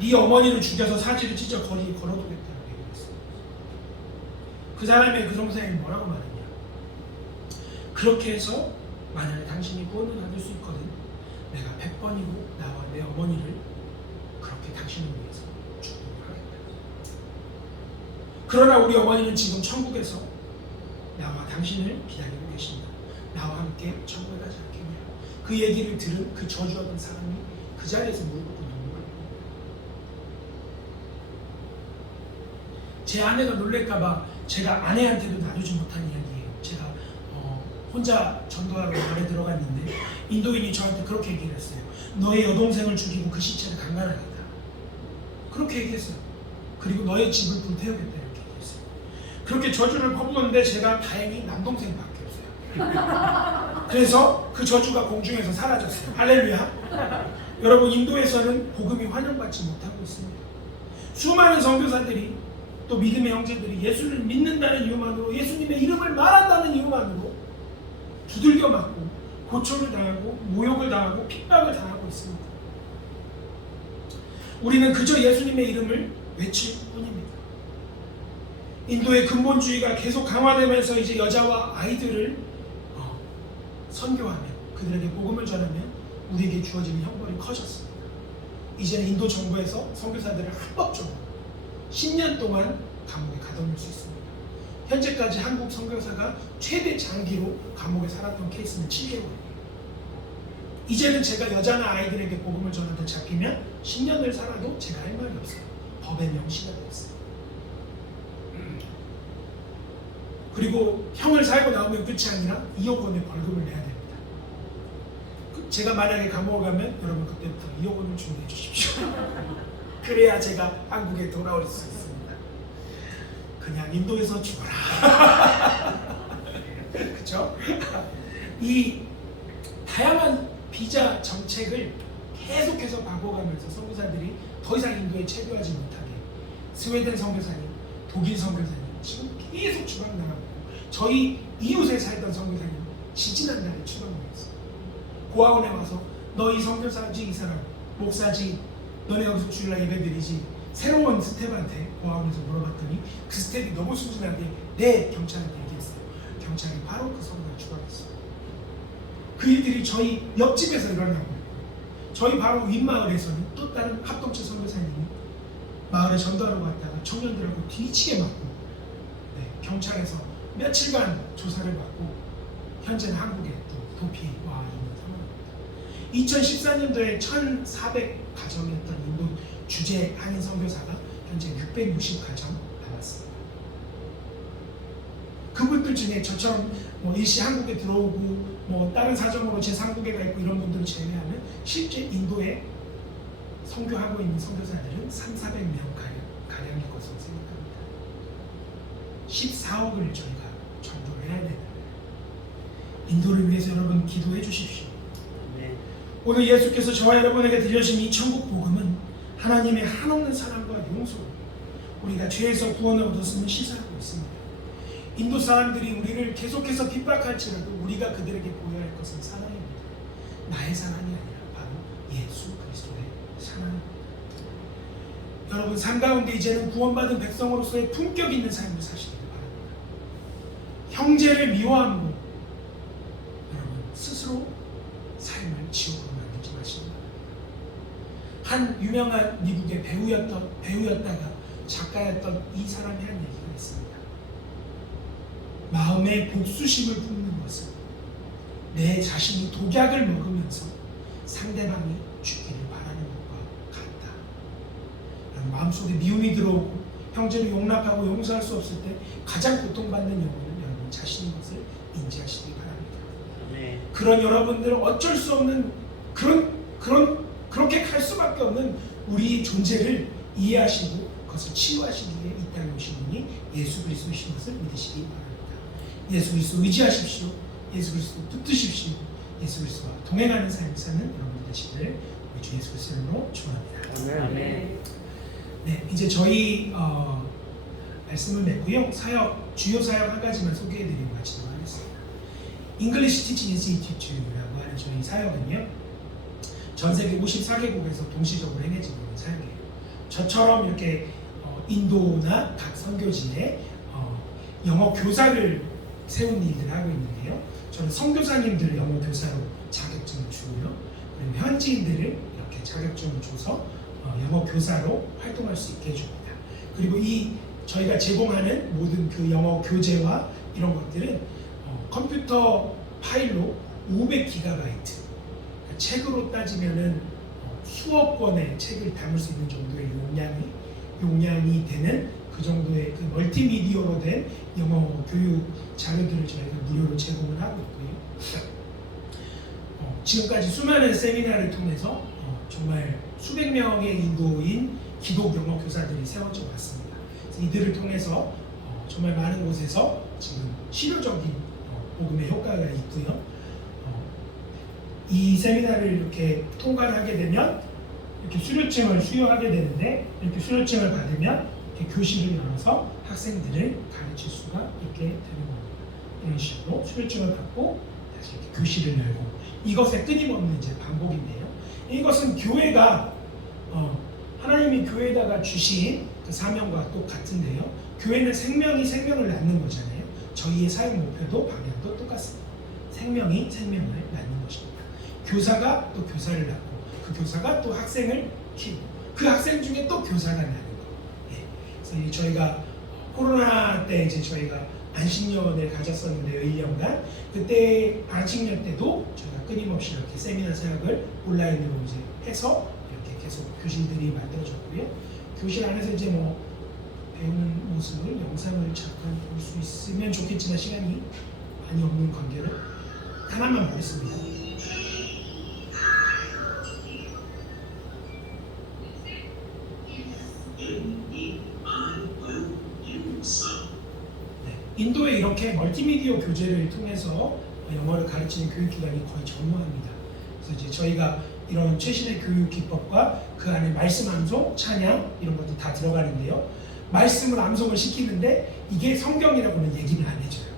네 어머니를 죽여서 사지를 찢어 거리에 걸어두겠다고 얘기했어요. 그 사람의 그 선교사님이 뭐라고 말했냐? 그렇게 해서 만약에 당신이 구원을 받을 수 있거든 내가 100번이고 나와 내 어머니를 그렇게 당신을 위해서 죽도록 하겠다. 그러나 우리 어머니는 지금 천국에서 나와 당신을 기다리고 계신다. 나와 함께 천국에 가지 않겠냐. 그 얘기를 들은 그 저주하던 사람이 그 자리에서 무릎 꿇고 눈물을 흘립니다. 제 아내가 놀랄까봐 제가 아내한테도 나누지 못한 이야기예요. 제가 혼자 전도하러 절에 들어갔는데 인도인이 저한테 그렇게 얘기를 했어요. 너의 여동생을 죽이고 그 시체를 강간하겠다. 그렇게 얘기했어요. 그리고 너의 집을 불태우겠다 이렇게 얘기했어요. 그렇게 저주를 퍼부었는데 제가 다행히 남동생밖에 없어요. 그래서 그 저주가 공중에서 사라졌어요. 할렐루야. 여러분 인도에서는 복음이 환영받지 못하고 있습니다. 수많은 선교사들이 또 믿음의 형제들이 예수를 믿는다는 이유만으로 예수님의 이름을 말한다는 이유만으로 두들겨 맞고 고초를 당하고 모욕을 당하고 핍박을 당하고 있습니다. 우리는 그저 예수님의 이름을 외칠 뿐입니다. 인도의 근본주의가 계속 강화되면서 이제 여자와 아이들을 선교하며 그들에게 복음을 전하며 우리에게 주어지는 형벌이 커졌습니다. 이제는 인도 정부에서 선교사들을 합법적으로 10년 동안 감옥에 가둬놓을 수 있습니다. 현재까지 한국 선교사가 최대 장기로 감옥에 살았던 케이스는 7개월이에요. 이제는 제가 여자나 아이들에게 복음을 전하다 잡히면 10년을 살아도 제가 할 말이 없어요. 법의 명시가 되었어요. 그리고 형을 살고 나오면 끝이 아니라 2억 원의 벌금을 내야 됩니다. 제가 만약에 감옥을 가면 여러분 그때부터 2억 원을 준비해 주십시오. 그래야 제가 한국에 돌아올 수 있습니다. 그냥 인도에서 죽어라. 그렇죠? 이 다양한 비자 정책을 계속해서 바꿔가면서 선교사들이 더 이상 인도에 체류하지 못하게 스웨덴 선교사님, 독일 선교사님 지금 계속 추방당하고 저희 이웃에 살던 선교사님 지지난달에 추방당했어요. 고아원에 와서 너희 선교사지 이 사람 목사지 너네 여기서 주일날 예배드리지 새로운 스텝한테 고아원에서 물어봤더니 그 스텝이 너무 순진하게 네 경찰한테 얘기했어요. 경찰이 바로 그 선교사를 추방했어요. 그 일들이 저희 옆집에서 일어나고 저희 바로 윗마을에서는 또 다른 합동체 선교사님이 마을에 전도하러 갔다가 청년들하고 뒤치게 맞고 경찰에서 며칠간 조사를 받고 현재는 한국에 또 도피 와 있는 상황입니다. 2014년도에 1,400가정이었던 인도 주재 한인 선교사가 현재 660가정 남았습니다. 그분들 중에 저처럼 뭐 일시 한국에 들어오고 뭐 다른 사정으로 제3국에 가 있고 이런 분들을 제외하면 실제 인도에 선교하고 있는 선교사들은 3,400명 가량일 것으로 생각합니다. 14억을 저희가 전도를 해야 되는 인도를 위해서 여러분 기도해 주십시오. 네. 오늘 예수께서 저와 여러분에게 들려주신 이 천국 복음은 하나님의 한없는 사랑과 용서로 우리가 죄에서 구원을 얻었음을 시사하고 있습니다. 인도 사람들이 우리를 계속해서 핍박할지라도 우리가 그들에게 보여야 할 것은 사랑입니다. 나의 사랑이 아니라 바로 예수 그리스도의 사랑입니다. 여러분 삶 가운데 이제는 구원받은 백성으로서의 품격 있는 삶을 사시길 바랍니다. 형제를 미워함으로 여러분 스스로 삶을 지옥으로 만들지 마십니다. 한 유명한 미국의 배우였다가 작가였던 이 사람이 한 얘기가 있습니다. 마음에 복수심을 품는 것은 내 자신이 독약을 먹으면서 상대방이 죽기를 바라는 것과 같다. 마음속에 미움이 들어오고 형제를 용납하고 용서할 수 없을 때 가장 고통받는 영혼은 여러분 자신인 것을 인지하시기 바랍니다. 네. 그런 여러분들은 어쩔 수 없는 그렇게 갈 수밖에 없는 우리의 존재를 이해하시고 그것을 치유하시기 위해 이 땅에 오신 분이 예수 그리스도이신 것을 믿으시기 바랍니다. 예수 그리스도 의지하십시오. 예수 그리스도 붙드십시오. 예수 그리스도와 동행하는 삶을 사는 여러분 되시기를 우리 주 예수 그리스도로 축원합니다. 아멘. 네, 이제 저희 말씀을 맺고요. 주요 사역 한 가지만 소개해드리고 마치도록 하겠습니다. English Teaching Institute라고 하는 저희 사역은요, 전 세계 54개국에서 동시적으로 행해지고 있는 사역이에요. 저처럼 이렇게 인도나 각 선교지에 영어 교사를 세운 일들을 하고 있는데요. 저는 선교사님들을 영어 교사로 자격증을 주고요. 그리고 현지인들을 이렇게 자격증을 줘서 영어 교사로 활동할 수 있게 해줍니다. 그리고 저희가 제공하는 모든 그 영어 교재와 이런 것들은 컴퓨터 파일로 500GB, 그러니까 책으로 따지면은 수억 권의 책을 담을 수 있는 정도의 용량이 되는 그 정도의 그 멀티미디어로 된 영어 교육 자료들을 저희가 무료로 제공을 하고 있고요. 지금까지 수많은 세미나를 통해서 정말 수백 명의 인도인 기독 영어 교사들이 세워져 왔습니다. 그래서 이들을 통해서 정말 많은 곳에서 지금 실효적인 복음의 효과가 있고요. 이 세미나를 이렇게 통과를 하게 되면 이렇게 수료증을 수여하게 되는데, 이렇게 수료증을 받으면 이렇게 교실을 열어서 학생들을 가르칠 수가 있게 되는 겁니다. 이런 식으로 수료증을 받고 다시 이렇게 교실을 열고, 이것의 끊임없는 이제 반복인데요. 이것은 교회가 하나님이 교회에다가 주신 그 사명과 똑같은데요. 교회는 생명이 생명을 낳는 거잖아요. 저희의 사역 목표도 방향도 똑같습니다. 생명이 생명을 낳는 것입니다. 교사가 또 교사를 낳고 그 교사가 또 학생을 키우고 그 학생 중에 또 교사가 나는 거. 예. 그래서 이 저희가 코로나 때 이제 저희가 안식년을 가졌었는데요, 1년간. 그때 안식년 때도 저희가 끊임없이 이렇게 세미나 사역을 온라인으로 이제 해서 이렇게 계속 교실들이 만들어졌고요. 교실 안에서 이제 뭐 배우는 모습을 영상을 잠깐 볼 수 있으면 좋겠지만 시간이 많이 없는 관계로 하나만 보겠습니다. 네, 인도에 이렇게 멀티미디어 교재를 통해서 영어를 가르치는 교육기관이 거의 전무합니다. 그래서 이제 저희가 이런 최신의 교육 기법과 그 안에 말씀 암송, 찬양 이런 것도 다 들어가는데요. 말씀을 암송을 시키는데 이게 성경이라고는 얘기를 안 해줘요.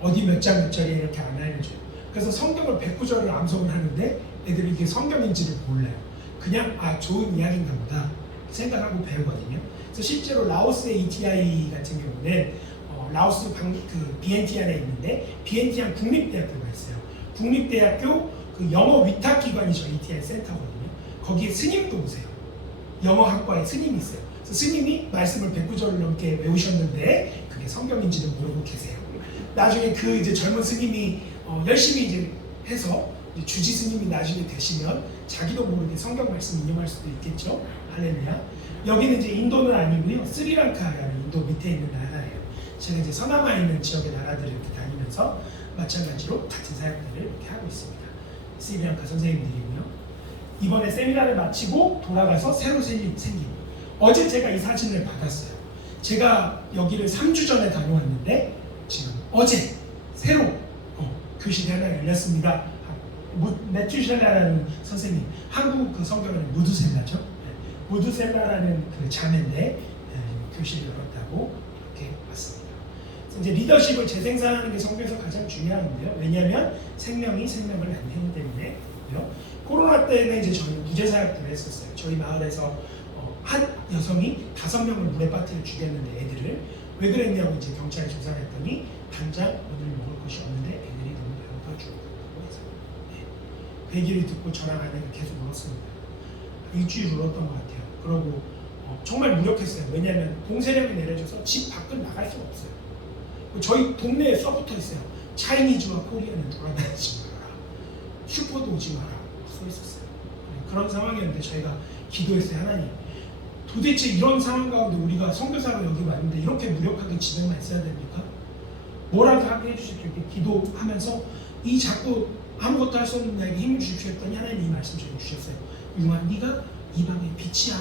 어디 몇 장 몇 절에 이렇게 안 알려줘요. 그래서 성경을 109절을 암송을 하는데 애들이 이게 성경인지를 몰라요. 그냥 아 좋은 이야기인가 보다 생각하고 배우거든요. 그래서 실제로 라오스의 ETI 같은 경우는 라오스 그 비엔티안에 있는데 비엔티안 국립대학교가 있어요. 국립대학교 그 영어 위탁 기관이 저 ETI 센터거든요. 거기에 스님도 오세요. 영어 학과에 스님이 있어요. 그래서 스님이 말씀을 109절을 넘게 외우셨는데 그게 성경인지를 모르고 계세요. 나중에 그 이제 젊은 스님이 열심히 이제 해서 이제 주지 스님이 나중에 되시면 자기도 모르게 성경 말씀 인용할 수도 있겠죠. 할렐루야. 여기는 이제 인도는 아니고요. 스리랑카라는 인도 밑에 있는 나라예요. 제가 이제 서남아에 있는 지역의 나라들을 이렇게 다니면서 마찬가지로 같은 사역들을 이렇게 하고 있습니다. 스리랑카 선생님들이고요. 이번에 세미나를 마치고 돌아가서 새로 생긴 어제 제가 이 사진을 받았어요. 제가 여기를 3주 전에 다녀왔는데 지금 어제 새로 교실이 하나 열렸습니다. 메투셀라라는 선생님, 한국 그 성경에는 무두셀라죠. 무두셀라라는 그 자매인데 교실이 열었다고 이렇게 봤습니다. 이제 리더십을 재생산하는 게 성경에서 가장 중요한데요. 왜냐하면 생명이 생명을 낳기 때문에요. 코로나 때는 이제 저희는 무제 사역들을 했었어요. 저희 마을에서 한 여성이 5명을 물에 빠뜨려 죽였는데 애들을 왜 그랬냐고 이제 경찰에 조사를 했더니 당장 오늘 먹을 것이 없는데 애들이 너무 배고파 죽었다고 해서 그 얘기를 듣고 저랑 아내가 계속 울었습니다. 일주일 울었던 것 같아요. 그러고 정말 무력했어요. 왜냐하면 공세력이 내려져서 집 밖을 나갈 수가 없어요. 저희 동네에 써붙어 있어요. 차이니즈와 코리아는 돌아다니지 마라. 슈퍼도 오지 마라. 써 있었어요. 그런 상황이었는데 저희가 기도했어요. 하나님, 도대체 이런 상황 가운데 우리가 선교사로 여기 왔는데 이렇게 무력하게 집에만 있어야 됩니까? 뭐라도 하게 해주십시오. 이렇게 기도하면서 이 자꾸 아무것도 할 수 없는 나에게 힘을 주십시오 했더니 하나님 이 말씀 저에게 주셨어요. 융아, 네가 이 방의 빛이야.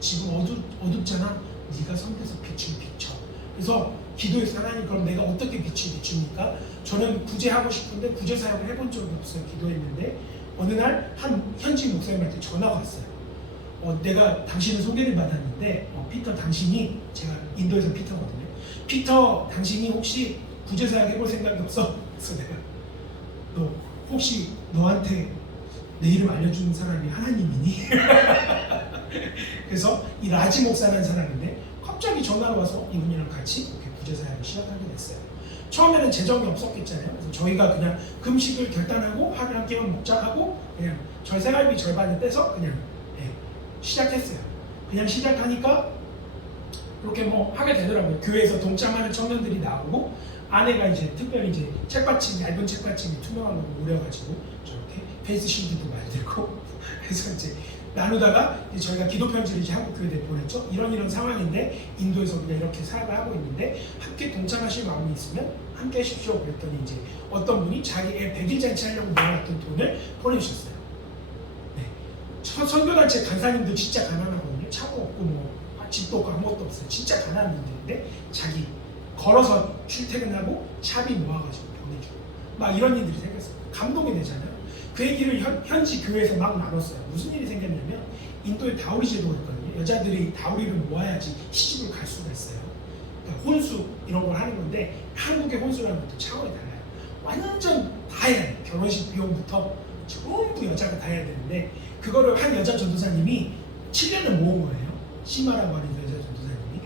지금 어둡잖아. 네가 선교사 빛을 비춰. 그래서 기도해서 하나님, 그럼 내가 어떻게 빛을 비춥니까? 저는 구제하고 싶은데 구제 사역을 해본 적이 없어요. 기도했는데 어느 날 한 현지 목사님한테 전화가 왔어요. 내가 당신의 소개를 받았는데 피터 당신이, 제가 인도에서 피터거든요. 피터 당신이 혹시 구제 사역 해볼 생각이 없어? 그래서 내가 너 혹시 너한테 내 이름 알려주는 사람이 하나님이니? 그래서 이 라지 목사라는 사람인데 갑자기 전화가 와서 이분이랑 같이 이렇게 구제 사역을 시작하게 됐어요. 처음에는 재정이 없었겠잖아요. 그래서 저희가 그냥 금식을 결단하고 하루 한 끼만 먹자 하고 그냥 저희 생활비 절반을 떼서 그냥 시작했어요. 그냥 시작하니까 그렇게 뭐 하게 되더라고요. 교회에서 동참하는 청년들이 나오고 아내가 이제 특별히 이제 책받침, 얇은 책받침이 투명한 거 오려가지고 저렇게 페이스 실드도 만들고 그래서 이제 나누다가 이제 저희가 기도 편지를 이제 한국 교회에 보냈죠. 이런 상황인데 인도에서 우리가 이렇게 사역을 하고 있는데 함께 동참하실 마음이 있으면 함께 하십시오. 그랬더니 이제 어떤 분이 자기 애 100일 잔치 하려고 모았던 돈을 보내주셨어요. 선교단체 간사님들 진짜 가난하거든요. 차도 없고 뭐 집도 없고 아무것도 없어요. 진짜 가난한 분들인데 자기 걸어서 출퇴근하고 차비 모아가지고 보내주고 막 이런 일들이 생겼어요. 감동이 되잖아요. 그 얘기를 현지 교회에서 막 나눴어요. 무슨 일이 생겼냐면 인도에 다우리 제도가 있거든요. 여자들이 다우리를 모아야지 시집을 갈 수가 있어요. 그러니까 혼수 이런 걸 하는 건데 한국의 혼수라는 것도 차원이 달라요. 완전 다 해야 돼요. 결혼식 비용부터 전부 여자가 다 해야 되는데 그거를 한 여자 전도사님이 7년을 모은 거예요. 시마라고 하는 여자 전도사님이.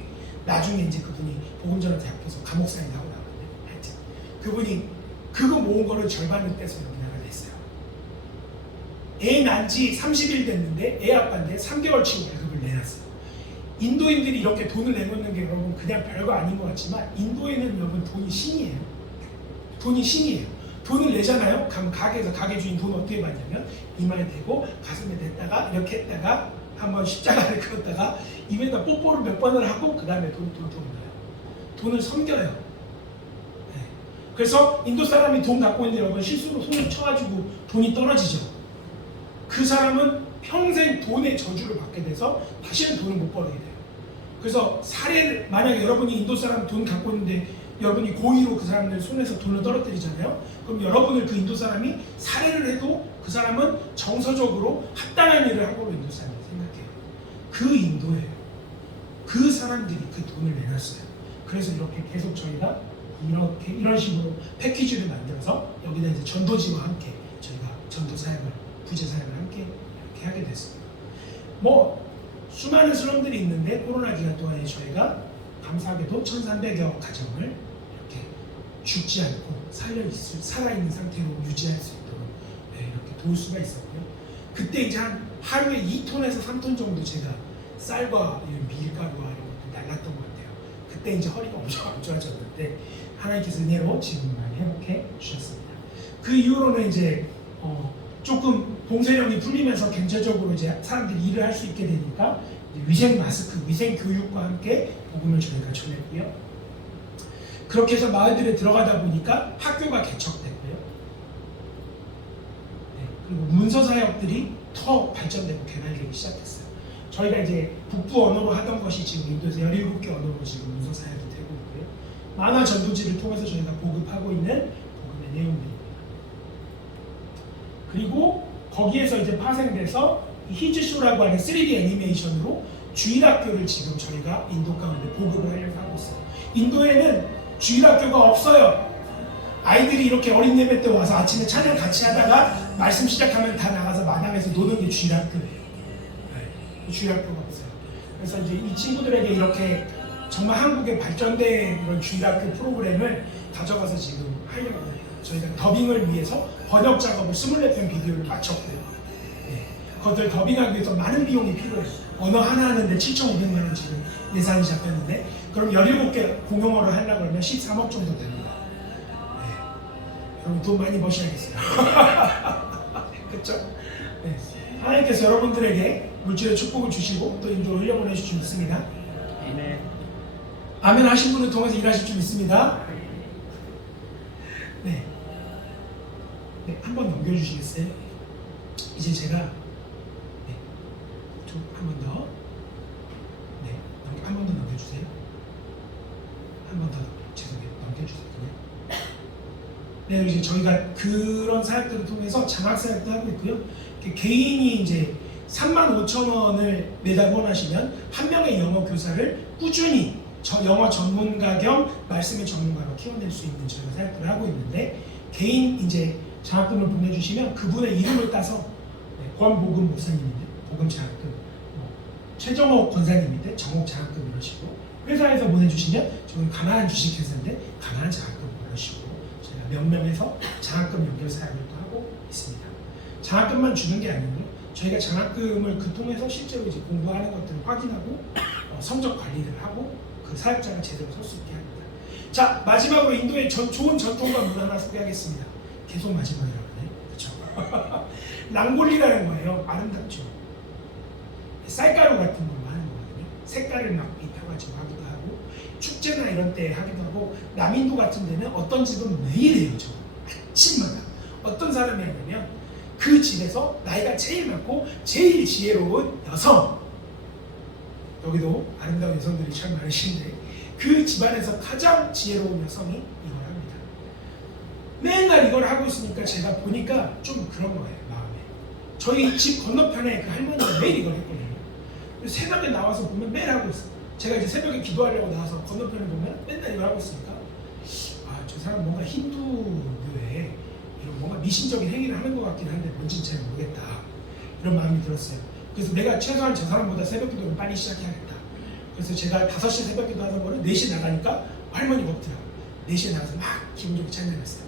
나중에 이제 그분이 복음전한테 합해서 감옥살인 하고 나왔는데 하여튼 그분이 그거 모은 거를 절반을 떼서 여기 나가 냈어요. 애 낳은 지 30일 됐는데 애 아빠인데 3개월치 월급을 내놨어요. 인도인들이 이렇게 돈을 내놓는 게 여러분 그냥 별거 아닌 것 같지만 인도에는 여러분 돈이 신이에요. 돈이 신이에요. 돈을 내잖아요. 그럼 가게에서 가게 주인 돈 어떻게 받냐면 이마에 대고 가슴에 댔다가 이렇게 했다가 한번 십자가를 그었다가 입에다 뽀뽀를 몇 번을 하고 그 다음에 돈을 넣어요. 돈을 섬겨요. 네. 그래서 인도 사람이 돈 갖고 있는데 여러분 실수로 손을 쳐가지고 돈이 떨어지죠. 그 사람은 평생 돈의 저주를 받게 돼서 다시는 돈을 못 벌게 돼요. 그래서 사례를 만약에 여러분이 인도 사람 돈 갖고 있는데 여러분이 고의로 그 사람들 손에서 돈을 떨어뜨리잖아요. 그럼 여러분을 그 인도 사람이 살해를 해도 그 사람은 정서적으로 합당한 일을 한 걸로 인도 사람이 생각해요. 그 인도예요. 그 사람들이 그 돈을 내놨어요. 그래서 이렇게 계속 저희가 이런 식으로 패키지를 만들어서 여기다 이제 전도지와 함께 저희가 전도 사역을 부재 사역을 함께 이렇게 하게 됐습니다. 뭐 수많은 슬럼들이 있는데 코로나 기간 동안에 저희가 감사하게도 1,300여 가정을 이렇게 죽지 않고 살아있는 상태로 유지할 수 있도록 이렇게 도울 수가 있었고요. 그때 이제 한 하루에 2톤에서 3톤 정도 제가 쌀과 밀가루와 이런 것들 날랐던 것 같아요. 그때 이제 허리가 엄청 안 좋아졌는데 하나님께서 은혜로 지금 많이 회복해 주셨습니다. 그 이후로는 이제 조금 봉쇄령이 풀리면서 경제적으로 이제 사람들이 일을 할 수 있게 되니까 위생 마스크, 위생 교육과 함께 복음을 저희가 전했고요. 그렇게 해서 마을들에 들어가다 보니까 학교가 개척됐고요. 네, 그리고 문서 사역들이 더 발전되고 개발되기 시작했어요. 저희가 이제 북부 언어로 하던 것이 지금 인도에서 17개 언어로 지금 문서 사역이 되고 있고요. 만화 전도지를 통해서 저희가 보급하고 있는 복음의 내용들입니다. 그리고 거기에서 이제 파생돼서 히즈쇼라고 하는 3D 애니메이션으로 주일학교를 지금 저희가 인도 가운데 보급을 하려고 하고 있어요. 인도에는 주일학교가 없어요. 아이들이 이렇게 어린 예배 때 와서 아침에 찬양 같이 하다가 말씀 시작하면 다 나가서 마당에서 노는 게 주일학교예요. 네, 주일학교가 없어요. 그래서 이제 이 친구들에게 이렇게 정말 한국의 발전된 그런 주일학교 프로그램을 가져가서 지금 하려고 해요. 저희가 더빙을 위해서 번역 작업을 24편 비디오를 마쳤고요. 네, 그것들 더빙하기 위해서 많은 비용이 필요해요. 언어 하나 하는데 7,500만 원 지금 예산이 잡혔는데 그럼 17개 공용어를 하려고 하면 13억 정도 됩니다. 네. 여러분 돈 많이 버셔야겠어요. 그렇죠? 네. 하나님께서 여러분들에게 물질의 축복을 주시고 또 인도로 흘려보내실 줄 믿습니다. 아멘. 아멘 하신 분을 통해서 일하실 줄 믿습니다. 네. 네, 한번 넘겨주시겠어요? 이제 제가 한 번 더. 네, 한 번 더 넘겨주세요. 한 번 더 죄송해요. 넘겨주세요. 네, 이제 저희가 그런 사역들을 통해서 장학 사역도 하고 있고요. 개인이 이제 35,000원을 매달 후원하시면 한 명의 영어 교사를 꾸준히 영어 전문가 겸 말씀의 전문가로 키워낼 수 있는 저희가 사역들을 하고 있는데 개인 이제 장학금을 보내주시면 그분의 이름을 따서 권복음 목사님인데 복음 장학금, 최정옥 권사님인데 정옥 장학금 이러시고 회사에서 보내주시면 저는 가난한 주식회사인데 가난한 장학금 이러시고 제가 몇 명에서 장학금 연결 사역을 또 하고 있습니다. 장학금만 주는 게 아니고요. 저희가 장학금을 그 통해서 실제로 이제 공부하는 것들을 확인하고 성적 관리를 하고 그 사역자가 제대로 설 수 있게 합니다. 자, 마지막으로 인도의 좋은 전통과 문화 하나 소개하겠습니다. 계속 마지막이라고 하네. 그렇죠? 랑골리라는 거예요. 아름답죠. 쌀가루 같은 걸로 하는 거거든요. 색깔을 막 입혀가지고 하기도 하고 축제나 이런 때 하기도 하고 남인도 같은 데는 어떤 집은 매일 해요. 저 아침마다 어떤 사람이 하냐면 그 집에서 나이가 제일 많고 제일 지혜로운 여성, 여기도 아름다운 여성들이 참 많으신데 그 집안에서 가장 지혜로운 여성이 이걸 합니다. 맨날 이걸 하고 있으니까 제가 보니까 좀 그런 거예요. 마음에. 저희 집 건너편에 그 할머니가 매일 이걸 했거든요. 새벽에 나와서 보면 매일 하고 있어요. 제가 이제 새벽에 기도하려고 나와서 건너편에 보면 맨날 이걸 하고 있으니까 아, 저 사람 뭔가 힌두교에 이런 뭔가 미신적인 행위를 하는 것 같긴 한데 뭔지는 잘 모르겠다. 이런 마음이 들었어요. 그래서 내가 최소한 저 사람보다 새벽 기도를 빨리 시작해야겠다. 그래서 제가 5시 새벽 기도 하던 거를 4시에 나가니까 할머니가 없더라고요. 4시에 나가서 막 기분 좋게 찬양했어요.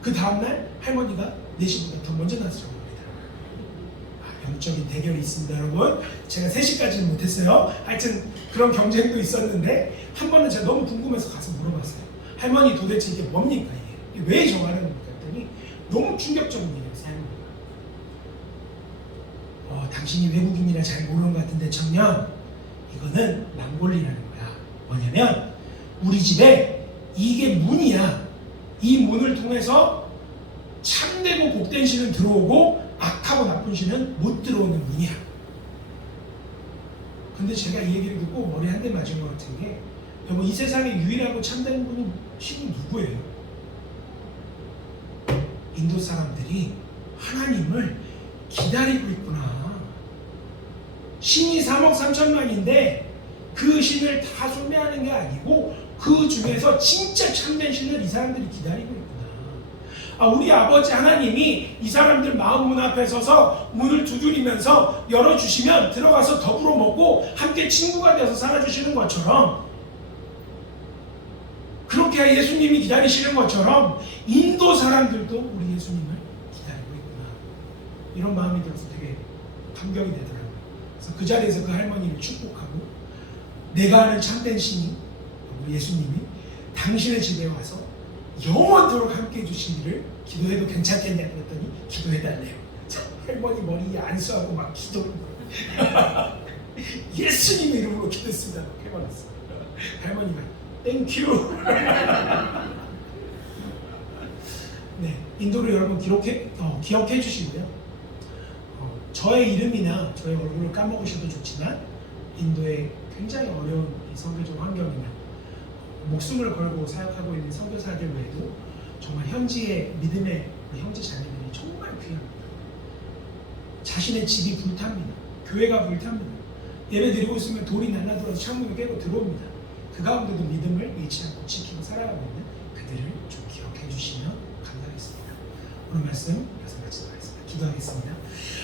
그 다음날 할머니가 4시보다 더 먼저 나서 저를 부르더라고요. 영적인 대결이 있습니다, 여러분. 제가 3시까지는 못했어요. 하여튼 그런 경쟁도 있었는데 한 번은 제가 너무 궁금해서 가서 물어봤어요. 할머니 도대체 이게 뭡니까? 이게 왜 정하는 겁니까? 했더니 너무 충격적인 얘기였어요. 당신이 외국인이라 잘 모르는 것 같은데 청년, 이거는 낭골리라는 거야. 뭐냐면 우리 집에 이게 문이야. 이 문을 통해서 참되고 복된 신은 들어오고 악하고 나쁜 신은 못 들어오는 문이야. 근데 제가 이 얘기를 듣고 머리 한 대 맞은 것 같은 게, 여러분, 이 세상에 유일하고 참된 분이 신이 누구예요? 인도 사람들이 하나님을 기다리고 있구나. 신이 3억 3천만인데 그 신을 다 숭배하는 게 아니고 그 중에서 진짜 참된 신을 이 사람들이 기다리고 있구나. 우리 아버지 하나님이 이 사람들 마음 문 앞에 서서 문을 두드리면서 열어주시면 들어가서 더불어 먹고 함께 친구가 되어서 살아주시는 것처럼, 그렇게 예수님이 기다리시는 것처럼 인도 사람들도 우리 예수님을 기다리고 있구나. 이런 마음이 들어서 되게 감격이 되더라고요. 그래서 그 자리에서 그 할머니를 축복하고, 내가 아는 참된 신이 우리 예수님이 당신의 집에 와서 영원토록 함께 해주시기를 기도해도 괜찮겠냐 그랬더니 기도해달래요. 할머니 머리에 안수하고 막 기도를 예수님 이름으로 기도했습니다. 해버렸어요. 할머니가 땡큐. 네, 인도를 여러분 기억해 주시고요. 저의 이름이나 저의 얼굴을 까먹으셔도 좋지만 인도의 굉장히 어려운 이 선교적 환경이나 목숨을 걸고 사역하고 있는 선교사들 외에도 정말 현지의 믿음의 우리 형제 자매들이 정말 귀합니다. 자신의 집이 불탑니다. 교회가 불탑니다. 예배 드리고 있으면 돌이 날라들어서 창문을 깨고 들어옵니다. 그 가운데도 믿음을 잃지 않고 지키고 살아가고 있는 그들을 좀 기억해 주시면 감사하겠습니다. 오늘 말씀 여기서 마치도록 하겠습니다. 기도하겠습니다.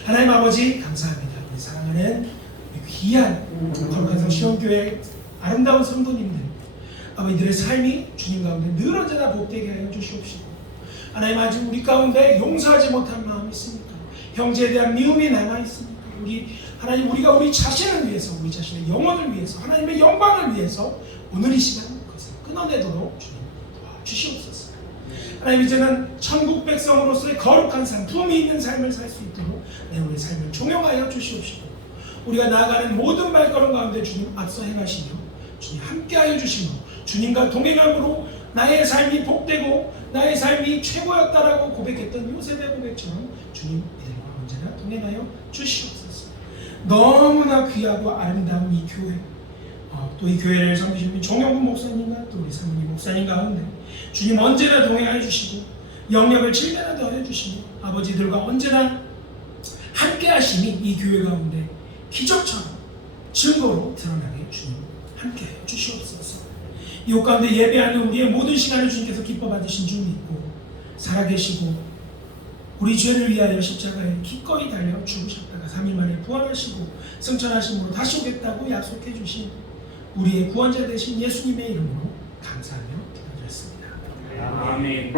하나님 아버지, 감사합니다. 우리 사랑하는 우리 귀한 거룩한 시온교회 아름다운 성도님들, 아버지들의 삶이 주님 가운데 늘 언제나 복되게 하여 주시옵시고, 하나님 아직 우리 가운데 용서하지 못한 마음이 있습니까? 형제에 대한 미움이 남아있습니까? 하나님, 우리가 우리 자신을 위해서, 우리 자신의 영혼을 위해서, 하나님의 영광을 위해서 오늘 이 시간 그것을 끊어내도록 주님 도와주시옵소서. 하나님, 이제는 천국 백성으로서의 거룩한 삶, 품이 있는 삶을 살 수 있도록 우리의 삶을 종용하여 주시옵시고, 우리가 나아가는 모든 발걸음 가운데 주님 앞서 행하시며 주님 함께하여 주시며 주님과 동행함으로 나의 삶이 복되고 나의 삶이 최고였다라고 고백했던 요셉의 고백처럼 주님 이들과 언제나 동행하여 주시옵소서. 너무나 귀하고 아름다운 이 교회, 또 이 교회를 섬기시는 종영훈 목사님과 또 우리 사모님 목사님 가운데 주님 언제나 동행하여 주시고 영역을 질면하게 하여 주시고, 아버지들과 언제나 함께 하심이 이 교회 가운데 기적처럼 증거로 드러나게 주님 함께 해 주시옵소서. 이 옷 가운데 예배하는 우리의 모든 시간을 주님께서 기뻐 받으신 줄 믿고 살아계시고 우리 죄를 위하여 십자가에 기꺼이 달려 죽으셨다가 3일 만에 부활하시고 승천하심으로 다시 오겠다고 약속해 주신 우리의 구원자 되신 예수님의 이름으로 감사하며 기도드렸습니다. 아멘.